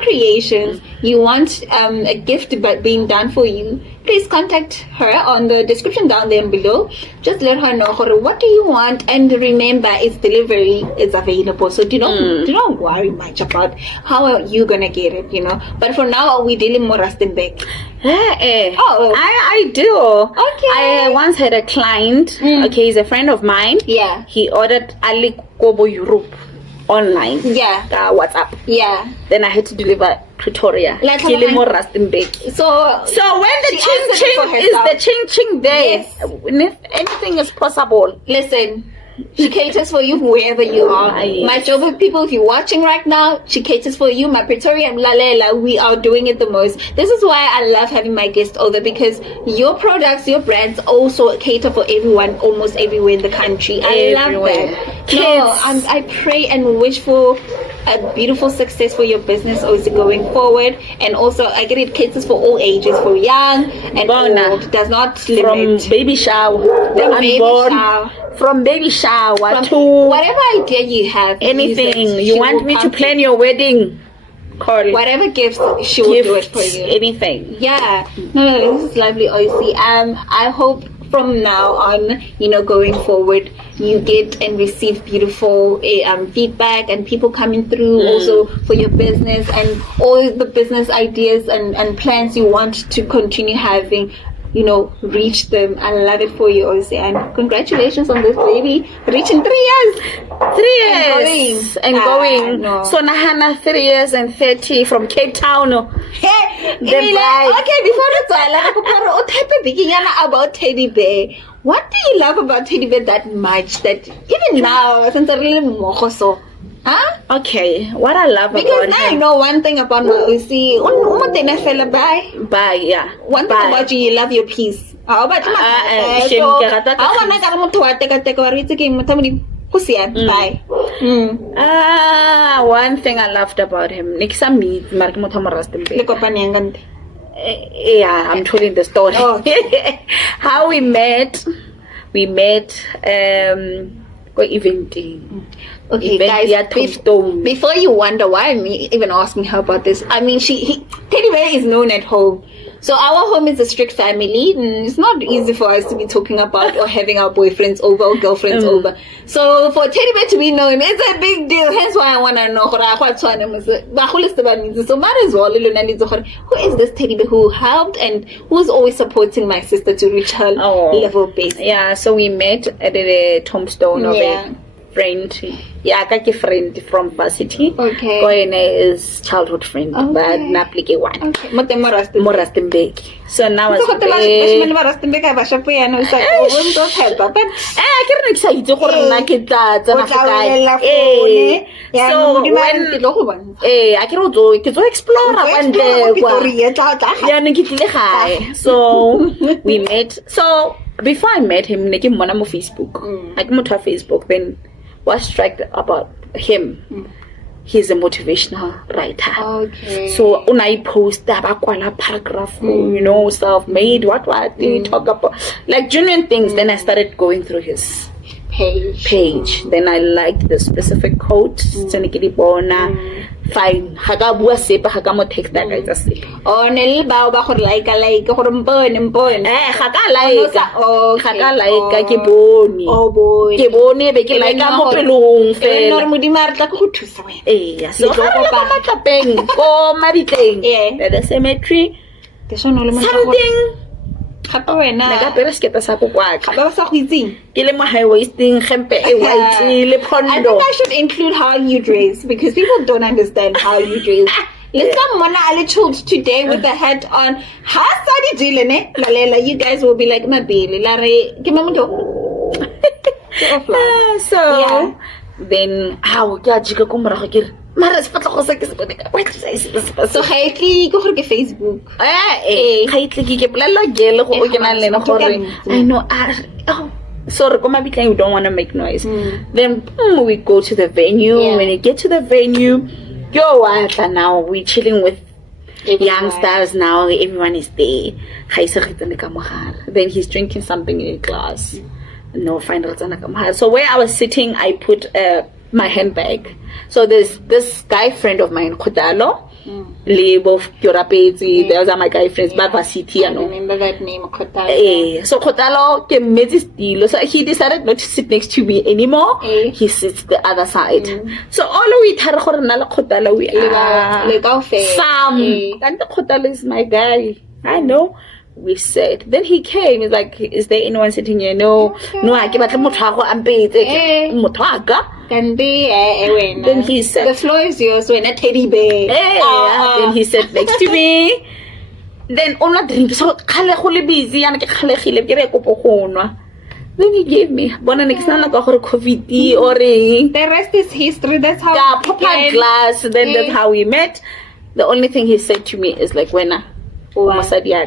Creations, you want a gift being done for you, please contact her on the description down there below. Just let her know what do you want, and remember, its delivery is available, so do not worry much about how are you gonna get it, you know. But for now, we're dealing more Rustenbeck. I do. Okay. I once had a client. Okay, he's a friend of mine. Yeah. He ordered Ali Kobo Europe online. Yeah. WhatsApp. Yeah. Then I had to deliver Pretoria. Like Killing more Rustenbeck. So when the ching is the ching there, yes. If anything is possible. Listen, she caters for you wherever you are. Yes. My Joburg people, if you're watching right now, she caters for you. My Pretoria and Lalela, we are doing it the most. This is why I love having my guests over, because your products, your brands also cater for everyone, almost everywhere in the country. I love that. Kids. No, I pray and wish for a beautiful success for your business also going forward. And also, I get it caters for all ages, for young and old. Does not limit. From baby shower, from baby shower to whatever idea you have, anything you want me to plan your wedding, call whatever gifts, she will do it for you. Anything. Yeah. No, this is lovely, Ausi. I hope from now on, you know, going forward, you get and receive beautiful feedback and people coming through also for your business, and all the business ideas and plans you want to continue having, you know, reach them. I love it for you, Ausi, and congratulations on this baby reaching 3 years. 3 years and going. No. So Nahana 3 years and 30 from Cape Town. Okay, before the type of beginning about teddy bear. What do you love about teddy bear that much that even now, since I really more so? Huh? Okay, what I love because about now him. I know one thing about Ausi. Bye, yeah. One thing about you love your peace. How about bye. One thing I loved about him. Yeah, I'm telling the story. How we met go eventing. Okay, guys, before you wonder why I'm even asking her about this, I mean, Teddy Bear is known at home. So our home is a strict family. It's not easy for us to be talking about or having our boyfriends over or girlfriends over. So for Teddy Bear to be known, it's a big deal. Hence why I want to know. So might as well, who is this Teddy Bear who helped and who's always supporting my sister to reach her level base? Yeah, so we met at the tombstone of friend. Yeah, kake friend from varsity. Okay. Koine is childhood friend, Okay. but naplike one. Okay. Mote mo Rustenburg. More Rustenburg. So now So it's go bashimane ba Rustenburg ba shapo yana o sa o ntse pheta but ke re ke sa itse gore nna ke tla tsena go kae. So when a ke re ke zo explore kwande kwa ya ne ke tlile gae. So we met. So before I met him ne ke mmona mo Facebook. I ke motho wa Facebook. Then what struck about him, he's a motivational writer. Okay. So when I post that paragraph, you know, self-made, what did he talk about? Like genuine things. Then I started going through his page. Then I liked the specific quote. Fine. Haga bua sepa haga mo text that guys sepa. Oh, nel ba gore like gore mpone. Haga like. Haga like ke bone. Oh boy. Ke bone be ke like mo pelong fela. No modimo re tla go thusa wena. So go ba matapeng ko mabiteng. The cemetery. Ke sone le mo something. Gape wena nna ka pere sketa sa go kwaka ba sa go itseng ke le mo high waisting gempe e white le pondo. I think I should include how you dress because people don't understand how you dress. Let's someone a chilled today with the hat on. Ha sadi jilene lalela, you guys will be like mabili la re ke mamundo. So yeah. Then how ga jika ko morago ke mara se patla go sa ke se bone ka so ga itli go gore ke Facebook ga itli ke plela gele go ke na le na gore I know sorry come abitla you don't want to make noise. Then we go to the venue. When you get to the venue, now we chilling with youngsters. Now everyone is there. Then he's drinking something in a glass. No, final. So where I was sitting, I put my handbag. So there's this guy friend of mine, Khotalo. Those are my guy friends. Baba City, I remember that name, Khotalo. So Khotalo came met his deal. So he decided not to sit next to me anymore. He sits the other side. So all we Khotalo we are Sam. And Khotalo is my guy. I know. We said. Then he came. He's like, "Is there anyone sitting here?" No. No. I give a Then he said, "The floor is yours." When a teddy bear. Then he said next to me. Then on a drink. So busy and then he gave me COVID or the rest is history. That's how proper glass. Then that's how we met. The only thing he said to me is like, "When." Oh my God! Yeah,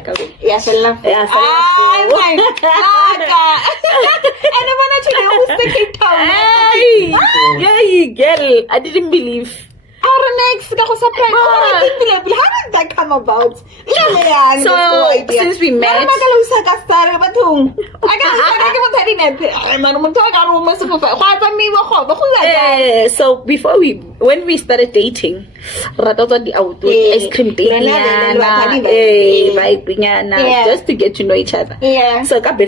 girl, I didn't believe. How did that come about? So since we met, so when we started dating, ice cream dating, just to get to know each other. So kind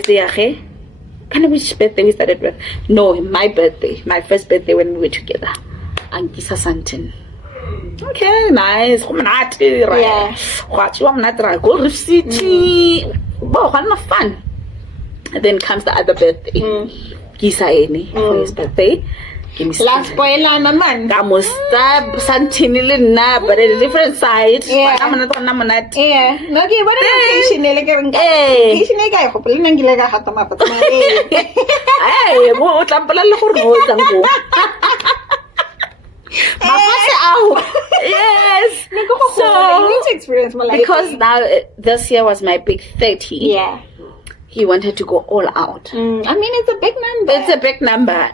of which birthday we started with? No, my birthday, my first birthday when we were together. Ankisa Santin. Okay, nice. Yeah. Go Reef City. Fun. And then comes the other birthday. Kisa Eni for his birthday. Last spoiler, man. Kamusta Santinili na, but a different side. Yeah. No, okay, what is yes. So you need to experience my life. Because now this year was my big 30. Yeah. He wanted to go all out. I mean, it's a big number. It's a big number.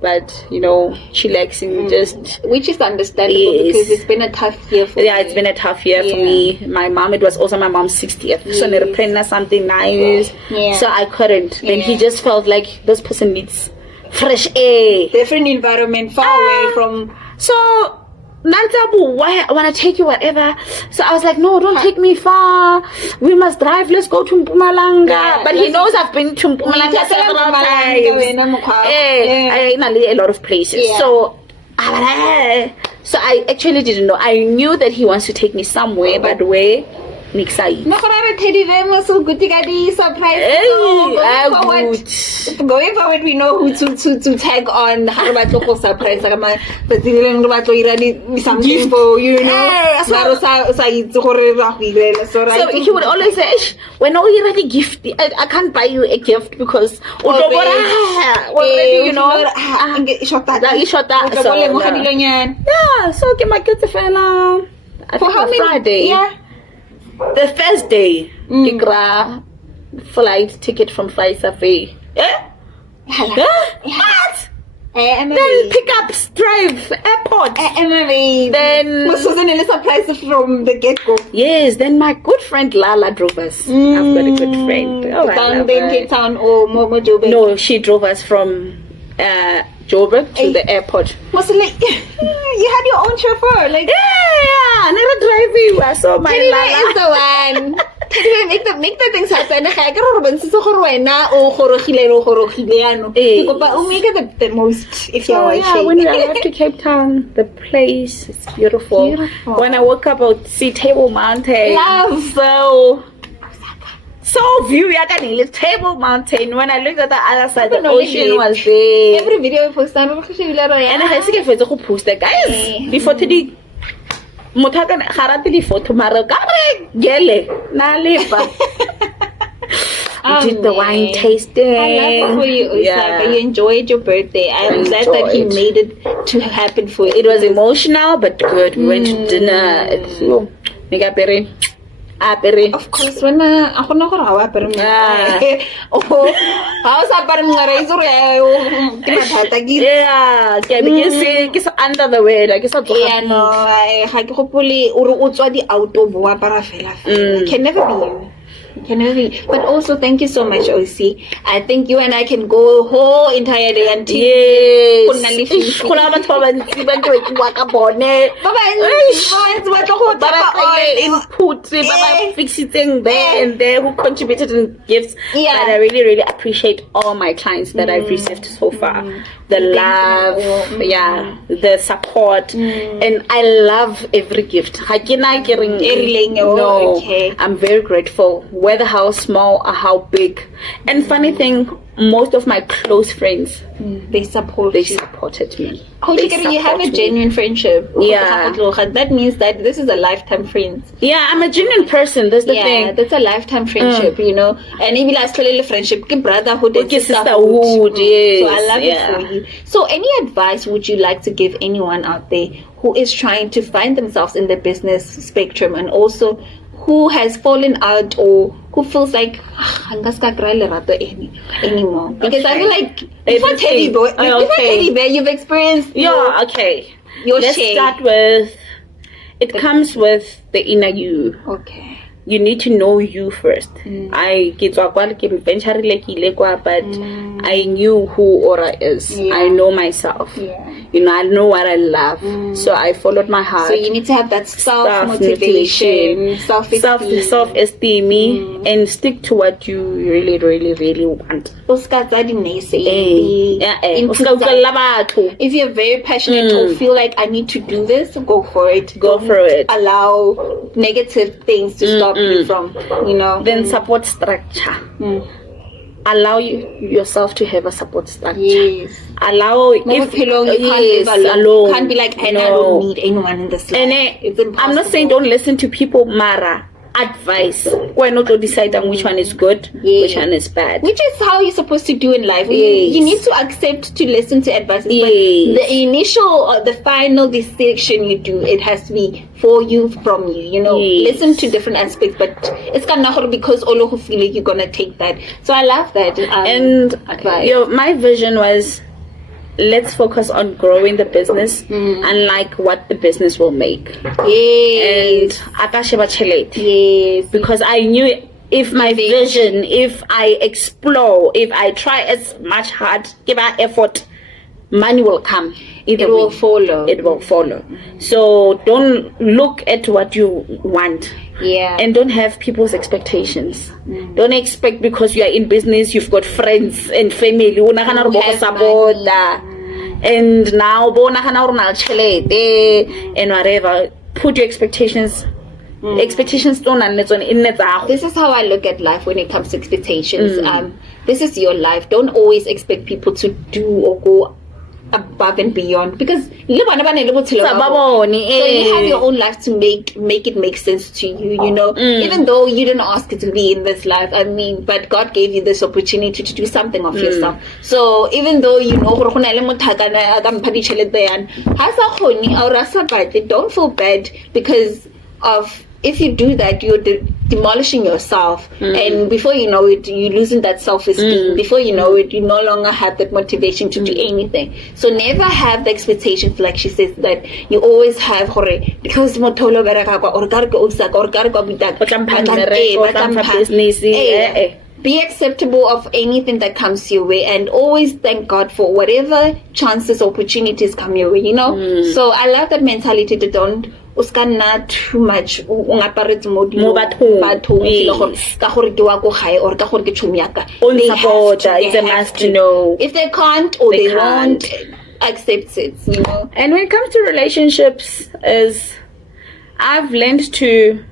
But you know, chillaxing just, which is understandable because it's been a tough year for me. It's been a tough year for me. My mom, it was also my mom's 60th. So never something nice. So I couldn't. Then he just felt like this person needs fresh air, different environment, far away from. So Nantabu, why I wanna take you wherever. So I was like, no, don't take me far. We must drive. Let's go to Mpumalanga. But he knows I've been to Mpumalanga several times. I know a lot of places. So I actually didn't know. I knew that he wants to take me somewhere, but where excited. No, I'm teddy bear was so good to get the surprise. Going forward, we know who to tag on. How about the surprise? Like my, but something for you know. So he would always say, when are you ready gift? I can't buy you a gift because already, you know, shot that. Yeah, so okay, my kids fella. For how many? Friday. Yeah. The first day, Ikra flight ticket from Pfizer. Yeah. What? Then pickups, drive, airport. Then was a surprise from the get-go. Yes, then my good friend Lala drove us. I've got a good friend. Oh, down in Cape Town or Joburg? No, she drove us from Joburg to the airport. Was it like you had your own chauffeur? Like yeah, never driving. I saw my Lala is the one. Make the things happen. I can make the most if you're when I left to Cape Town, the place is beautiful. When I woke up, I would see Table Mountain. Love. So view Table Mountain. When I looked at the other side, the ocean was there. Every video we post, and I have to post the guys before today. Motaka harati di photo mara kare gele na lipa. We did the wine tasting. I love it for you, Osaka. You enjoyed your birthday. I'm glad that he made it to happen for you. It was emotional but good. We went to dinner. Of course, when ako na ko rawa pero sa parang razor yeah, kisa under the weather, kisa no, I hopefully utswa di auto boa para fela. Can never be you. But also thank you so much, OC. I think you and I can go whole entire day until who contributed in gifts. But I really appreciate all my clients that I've received so far. The love, the support, and I love every gift. No, I'm very grateful, whether how small or how big. And funny thing, most of my close friends, they supported me. You have a genuine friendship. Yeah, that means that this is a lifetime friend. Yeah, I'm a genuine person. That's the thing. Yeah, that's a lifetime friendship, you know. And even last friendship, brotherhood and sisterhood. Yes. So I love it for you. So, any advice would you like to give anyone out there who is trying to find themselves in the business spectrum, and also who has fallen out or who feels like anymore? Because I feel like before Teddy Bear, you've experienced Let's start with it comes with the inner you. Okay. You need to know you first. I but I knew who Ora is. I know myself. You know, I know what I love. So I followed my heart. So you need to have that self-motivation, self-esteem, and stick to what you really want. If you're very passionate or feel like I need to do this, go for it. Go for it. Allow negative things to stop you from, you know. Then support structure. Allow yourself to have a support structure. Yes. Allow you can't live alone. You can't be like, and I don't need anyone in this life. It's impossible. I'm not saying don't listen to people, Mara. Advice. We're not to decide on which one is good, which one is bad. Which is how you're supposed to do in life. You need to accept to listen to advice. But the initial or the final decision you do, it has to be for you, from you. You know, listen to different aspects, but it's not because all of feel like you're gonna take that. So I love that. And advice. My vision was, let's focus on growing the business and like what the business will make. Yes. And because I knew if my vision, if I explore, if I try as much hard, give our effort, money will come. It will follow. So don't look at what you want. And don't have people's expectations. Don't expect because you are in business, you've got friends and family and now and whatever. Put your expectations expectations don't This is how I look at life when it comes to expectations. This is your life. Don't always expect people to do or go above and beyond, because so you have your own life to make it make sense to you, you know. Even though you didn't ask it to be in this life, I mean, but God gave you this opportunity to do something of yourself. So even though you know don't feel bad, because of, if you do that, you're demolishing yourself, and before you know it, you're losing that self-esteem. Before you know it, you no longer have that motivation to do anything. So never have the expectations, like she says, that you always have because be acceptable of anything that comes your way, and always thank God for whatever chances, opportunities come your way, you know. So I love that mentality to don't not too much or they have to. It's a must to know. If they can't or they won't accept it, you know. And when it comes to relationships, I've learned to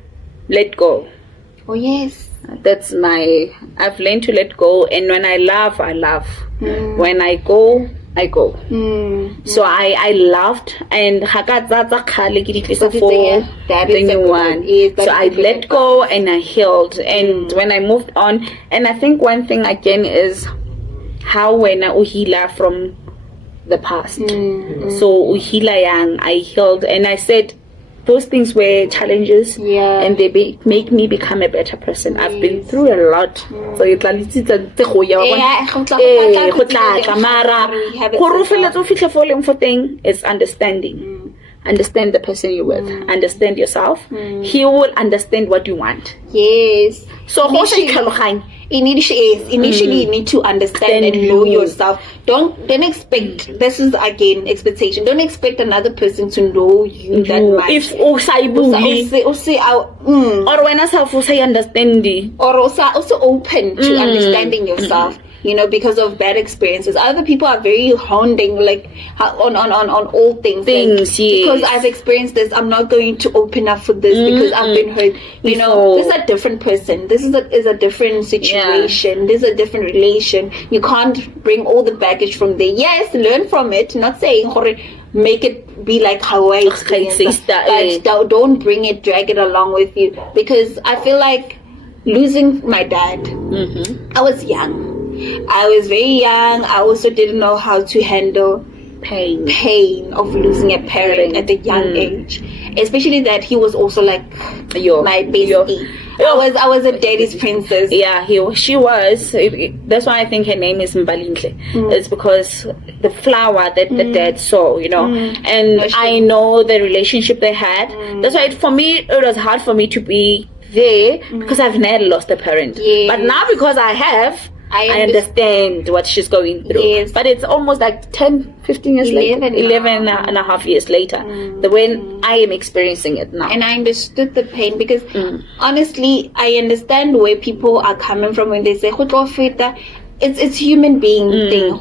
let go. Oh yes, I've learned to let go, and when I love, I love. When I go, I go. So I loved, and the new one. So I let go and I healed, and when I moved on, and I think one thing again is how when I uhila from the past. So uhila yang, I healed, and I said those things were challenges, and they make me become a better person. I've been through a lot. So it's understanding. Understand the person you're with. Understand yourself. He will understand what you want. Yes. So initially you need to understand and know yourself. Don't expect, this is again expectation, don't expect another person to know you that much. If or when I say understanding, or also open to understanding yourself, you know, because of bad experiences. Other people are very hounding, like on all things. Like, because I've experienced this, I'm not going to open up for this because I've been hurt. You know, this is a different person. This is a different situation. This is a different relation. You can't bring all the baggage from there. Yes, learn from it. Not saying make it be like how I experienced it, but don't bring it, drag it along with you. Because I feel like losing my dad, I was young. I was very young. I also didn't know how to handle pain of losing a parent at a young age, especially that he was also like my bestie. I was a daddy's princess. Yeah, she was. That's why I think her name is Mbalinhle. It's because the flower that the dad saw, you know. And I know the relationship they had. That's why for me it was hard for me to be there, because I've never lost a parent. But now, because I have, I understand what she's going through. But it's almost like 10, 15 years later, 11 and a half years later, when I am experiencing it now. And I understood the pain, because honestly, I understand where people are coming from when they say, it's human being thing,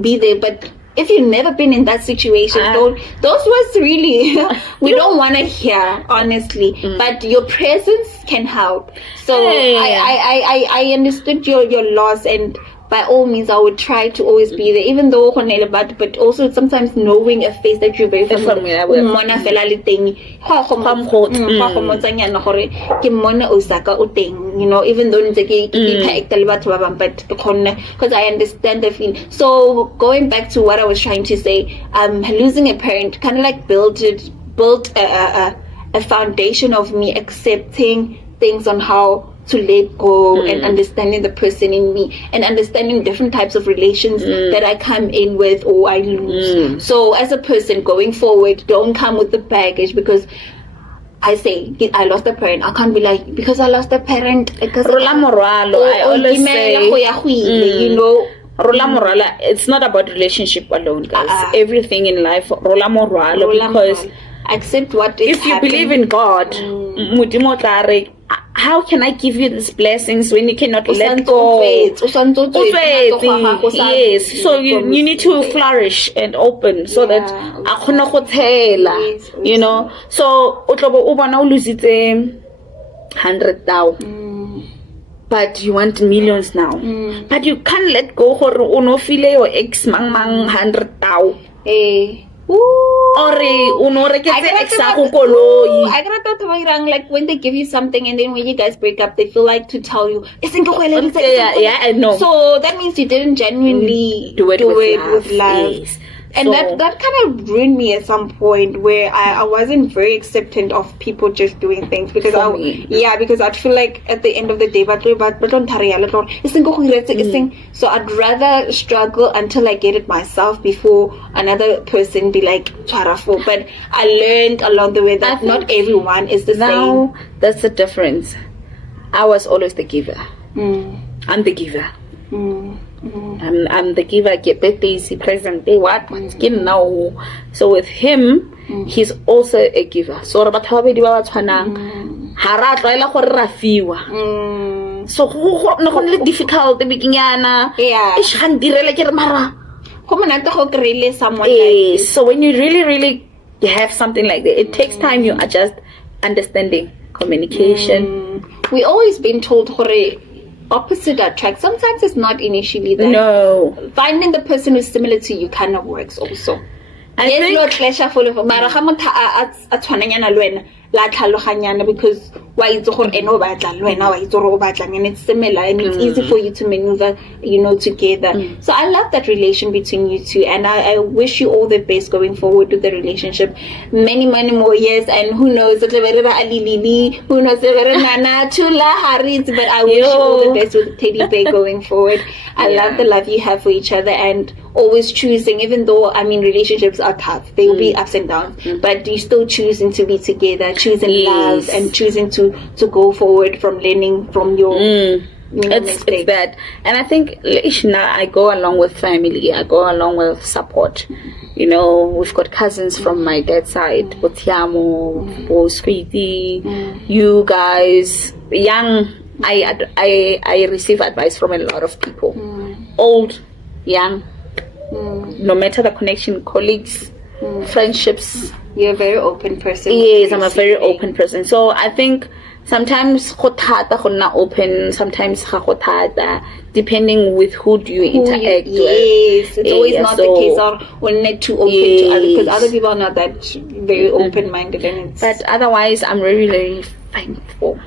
be there. But if you've never been in that situation, those words really, we don't want to hear, honestly. But your presence can help. So I understood your loss, and by all means, I would try to always be there, even though but also sometimes knowing a face that you're very familiar with. You know, even though because I understand the feeling. So going back to what I was trying to say, losing a parent kind of like built a foundation of me accepting things on how to let go, and understanding the person in me, and understanding different types of relations that I come in with or I lose. So as a person going forward, don't come with the baggage, because I say I lost a parent. I can't be like, because I lost a parent. I always say, you know. It's not about relationship alone, guys. Everything in life, because accept what is if you believe in God, how can I give you these blessings when you cannot let go? Yes, so you need to flourish and open, so that you know. So 100,000. But you want millions now. But you can't let go for uno file your ex mang 100,000. Hey. Or uno reketse ex go koloi. I got thought like when they give you something and then when you guys break up, they feel like to tell you, yeah, I know. So that means you didn't genuinely do it with love. Yes. And that kind of ruined me at some point where I wasn't very acceptant of people just doing things because because I'd feel like at the end of the day so I'd rather struggle until I get it myself before another person be like charaful. But I learned along the way that not everyone is the same. That's the difference. I was always the giver. I'm the giver. I'm the giver. Get birthdays, present day, what now. So with him, he's also a giver. So so no difficult the beginning. So when you really have something like that, it takes time. You adjust, understanding, communication. We always been told opposite attract. Sometimes it's not initially that. No. Finding the person who's similar to you kind of works also. I think no pleasure full of because why it's similar and it's easy for you to maneuver, together. So I love that relation between you two, and I wish you all the best going forward with the relationship. Many more years, and who knows, who knows, but I wish you all the best with Teddy Bear going forward. I love the love you have for each other and always choosing, even though relationships are tough, they will be ups and downs, but you're still choosing to be together, choosing love and choosing to go forward from learning from your it's that. And I think I go along with family, I go along with support. We've got cousins from my dad's side, Botiamo, Sweetie, you guys, young. I receive advice from a lot of people, old, young, no matter the connection, colleagues, friendships. You're a very open person. Yes, I'm a very open person. So I think sometimes open, sometimes depending with who do you interact with. Yes, it's always not the case or we're not too open to others, because other people are not that very open-minded. And it's but otherwise, I'm very, very thankful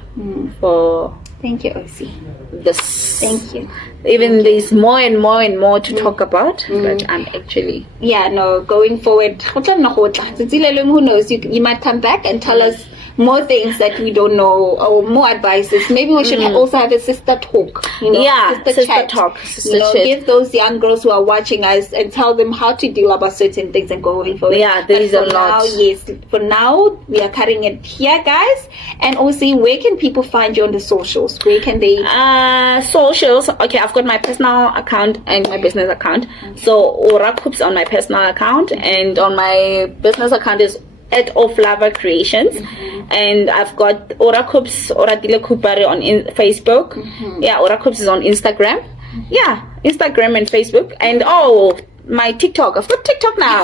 for. Thank you, Ausi. This. Thank you. Even there's more and more to talk about, but I'm actually going forward. Who knows? You might come back and tell us more things that we don't know, or more advices. Maybe we should also have a sister talk. Sister chat. Talk. Give those young girls who are watching us and tell them how to deal about certain things and going forward. Yeah, there is a lot. For now, we are cutting it here, guys. And also, where can people find you on the socials? Where can they? Socials. Okay, I've got my personal account and my business account. So Orakups on my personal account, and on my business account is at Of Lava Creations, and I've got Orakups, Oratile Khupari on Facebook. Orakups is on Instagram. Instagram and Facebook, and my TikTok. I've got TikTok now.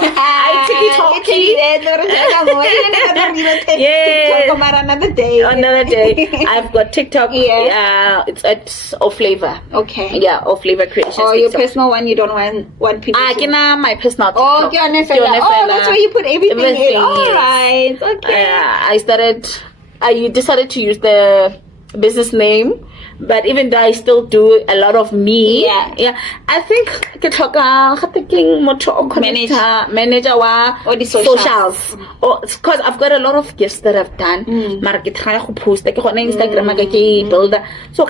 Another day. I've got TikTok. It's at Of Flavor. Okay. Of Flavor Creations. Your personal one, you don't want people to... my personal TikTok. That's where you put everything in. All right. Okay. I decided to use the business name, but even though I still do a lot of me, I think manager or the socials, because I've got a lot of gifts that I've done. Post Instagram so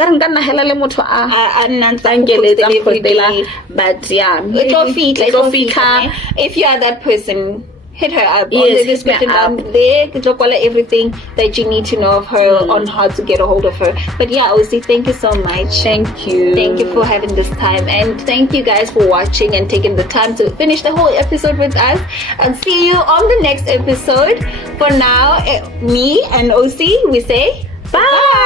but if you are that person, hit her up on the description down there. Everything that you need to know of her on how to get a hold of her. But Ausi, thank you so much. Thank you for having this time, and thank you guys for watching and taking the time to finish the whole episode with us. And see you on the next episode. For now, me and Ausi, we say bye.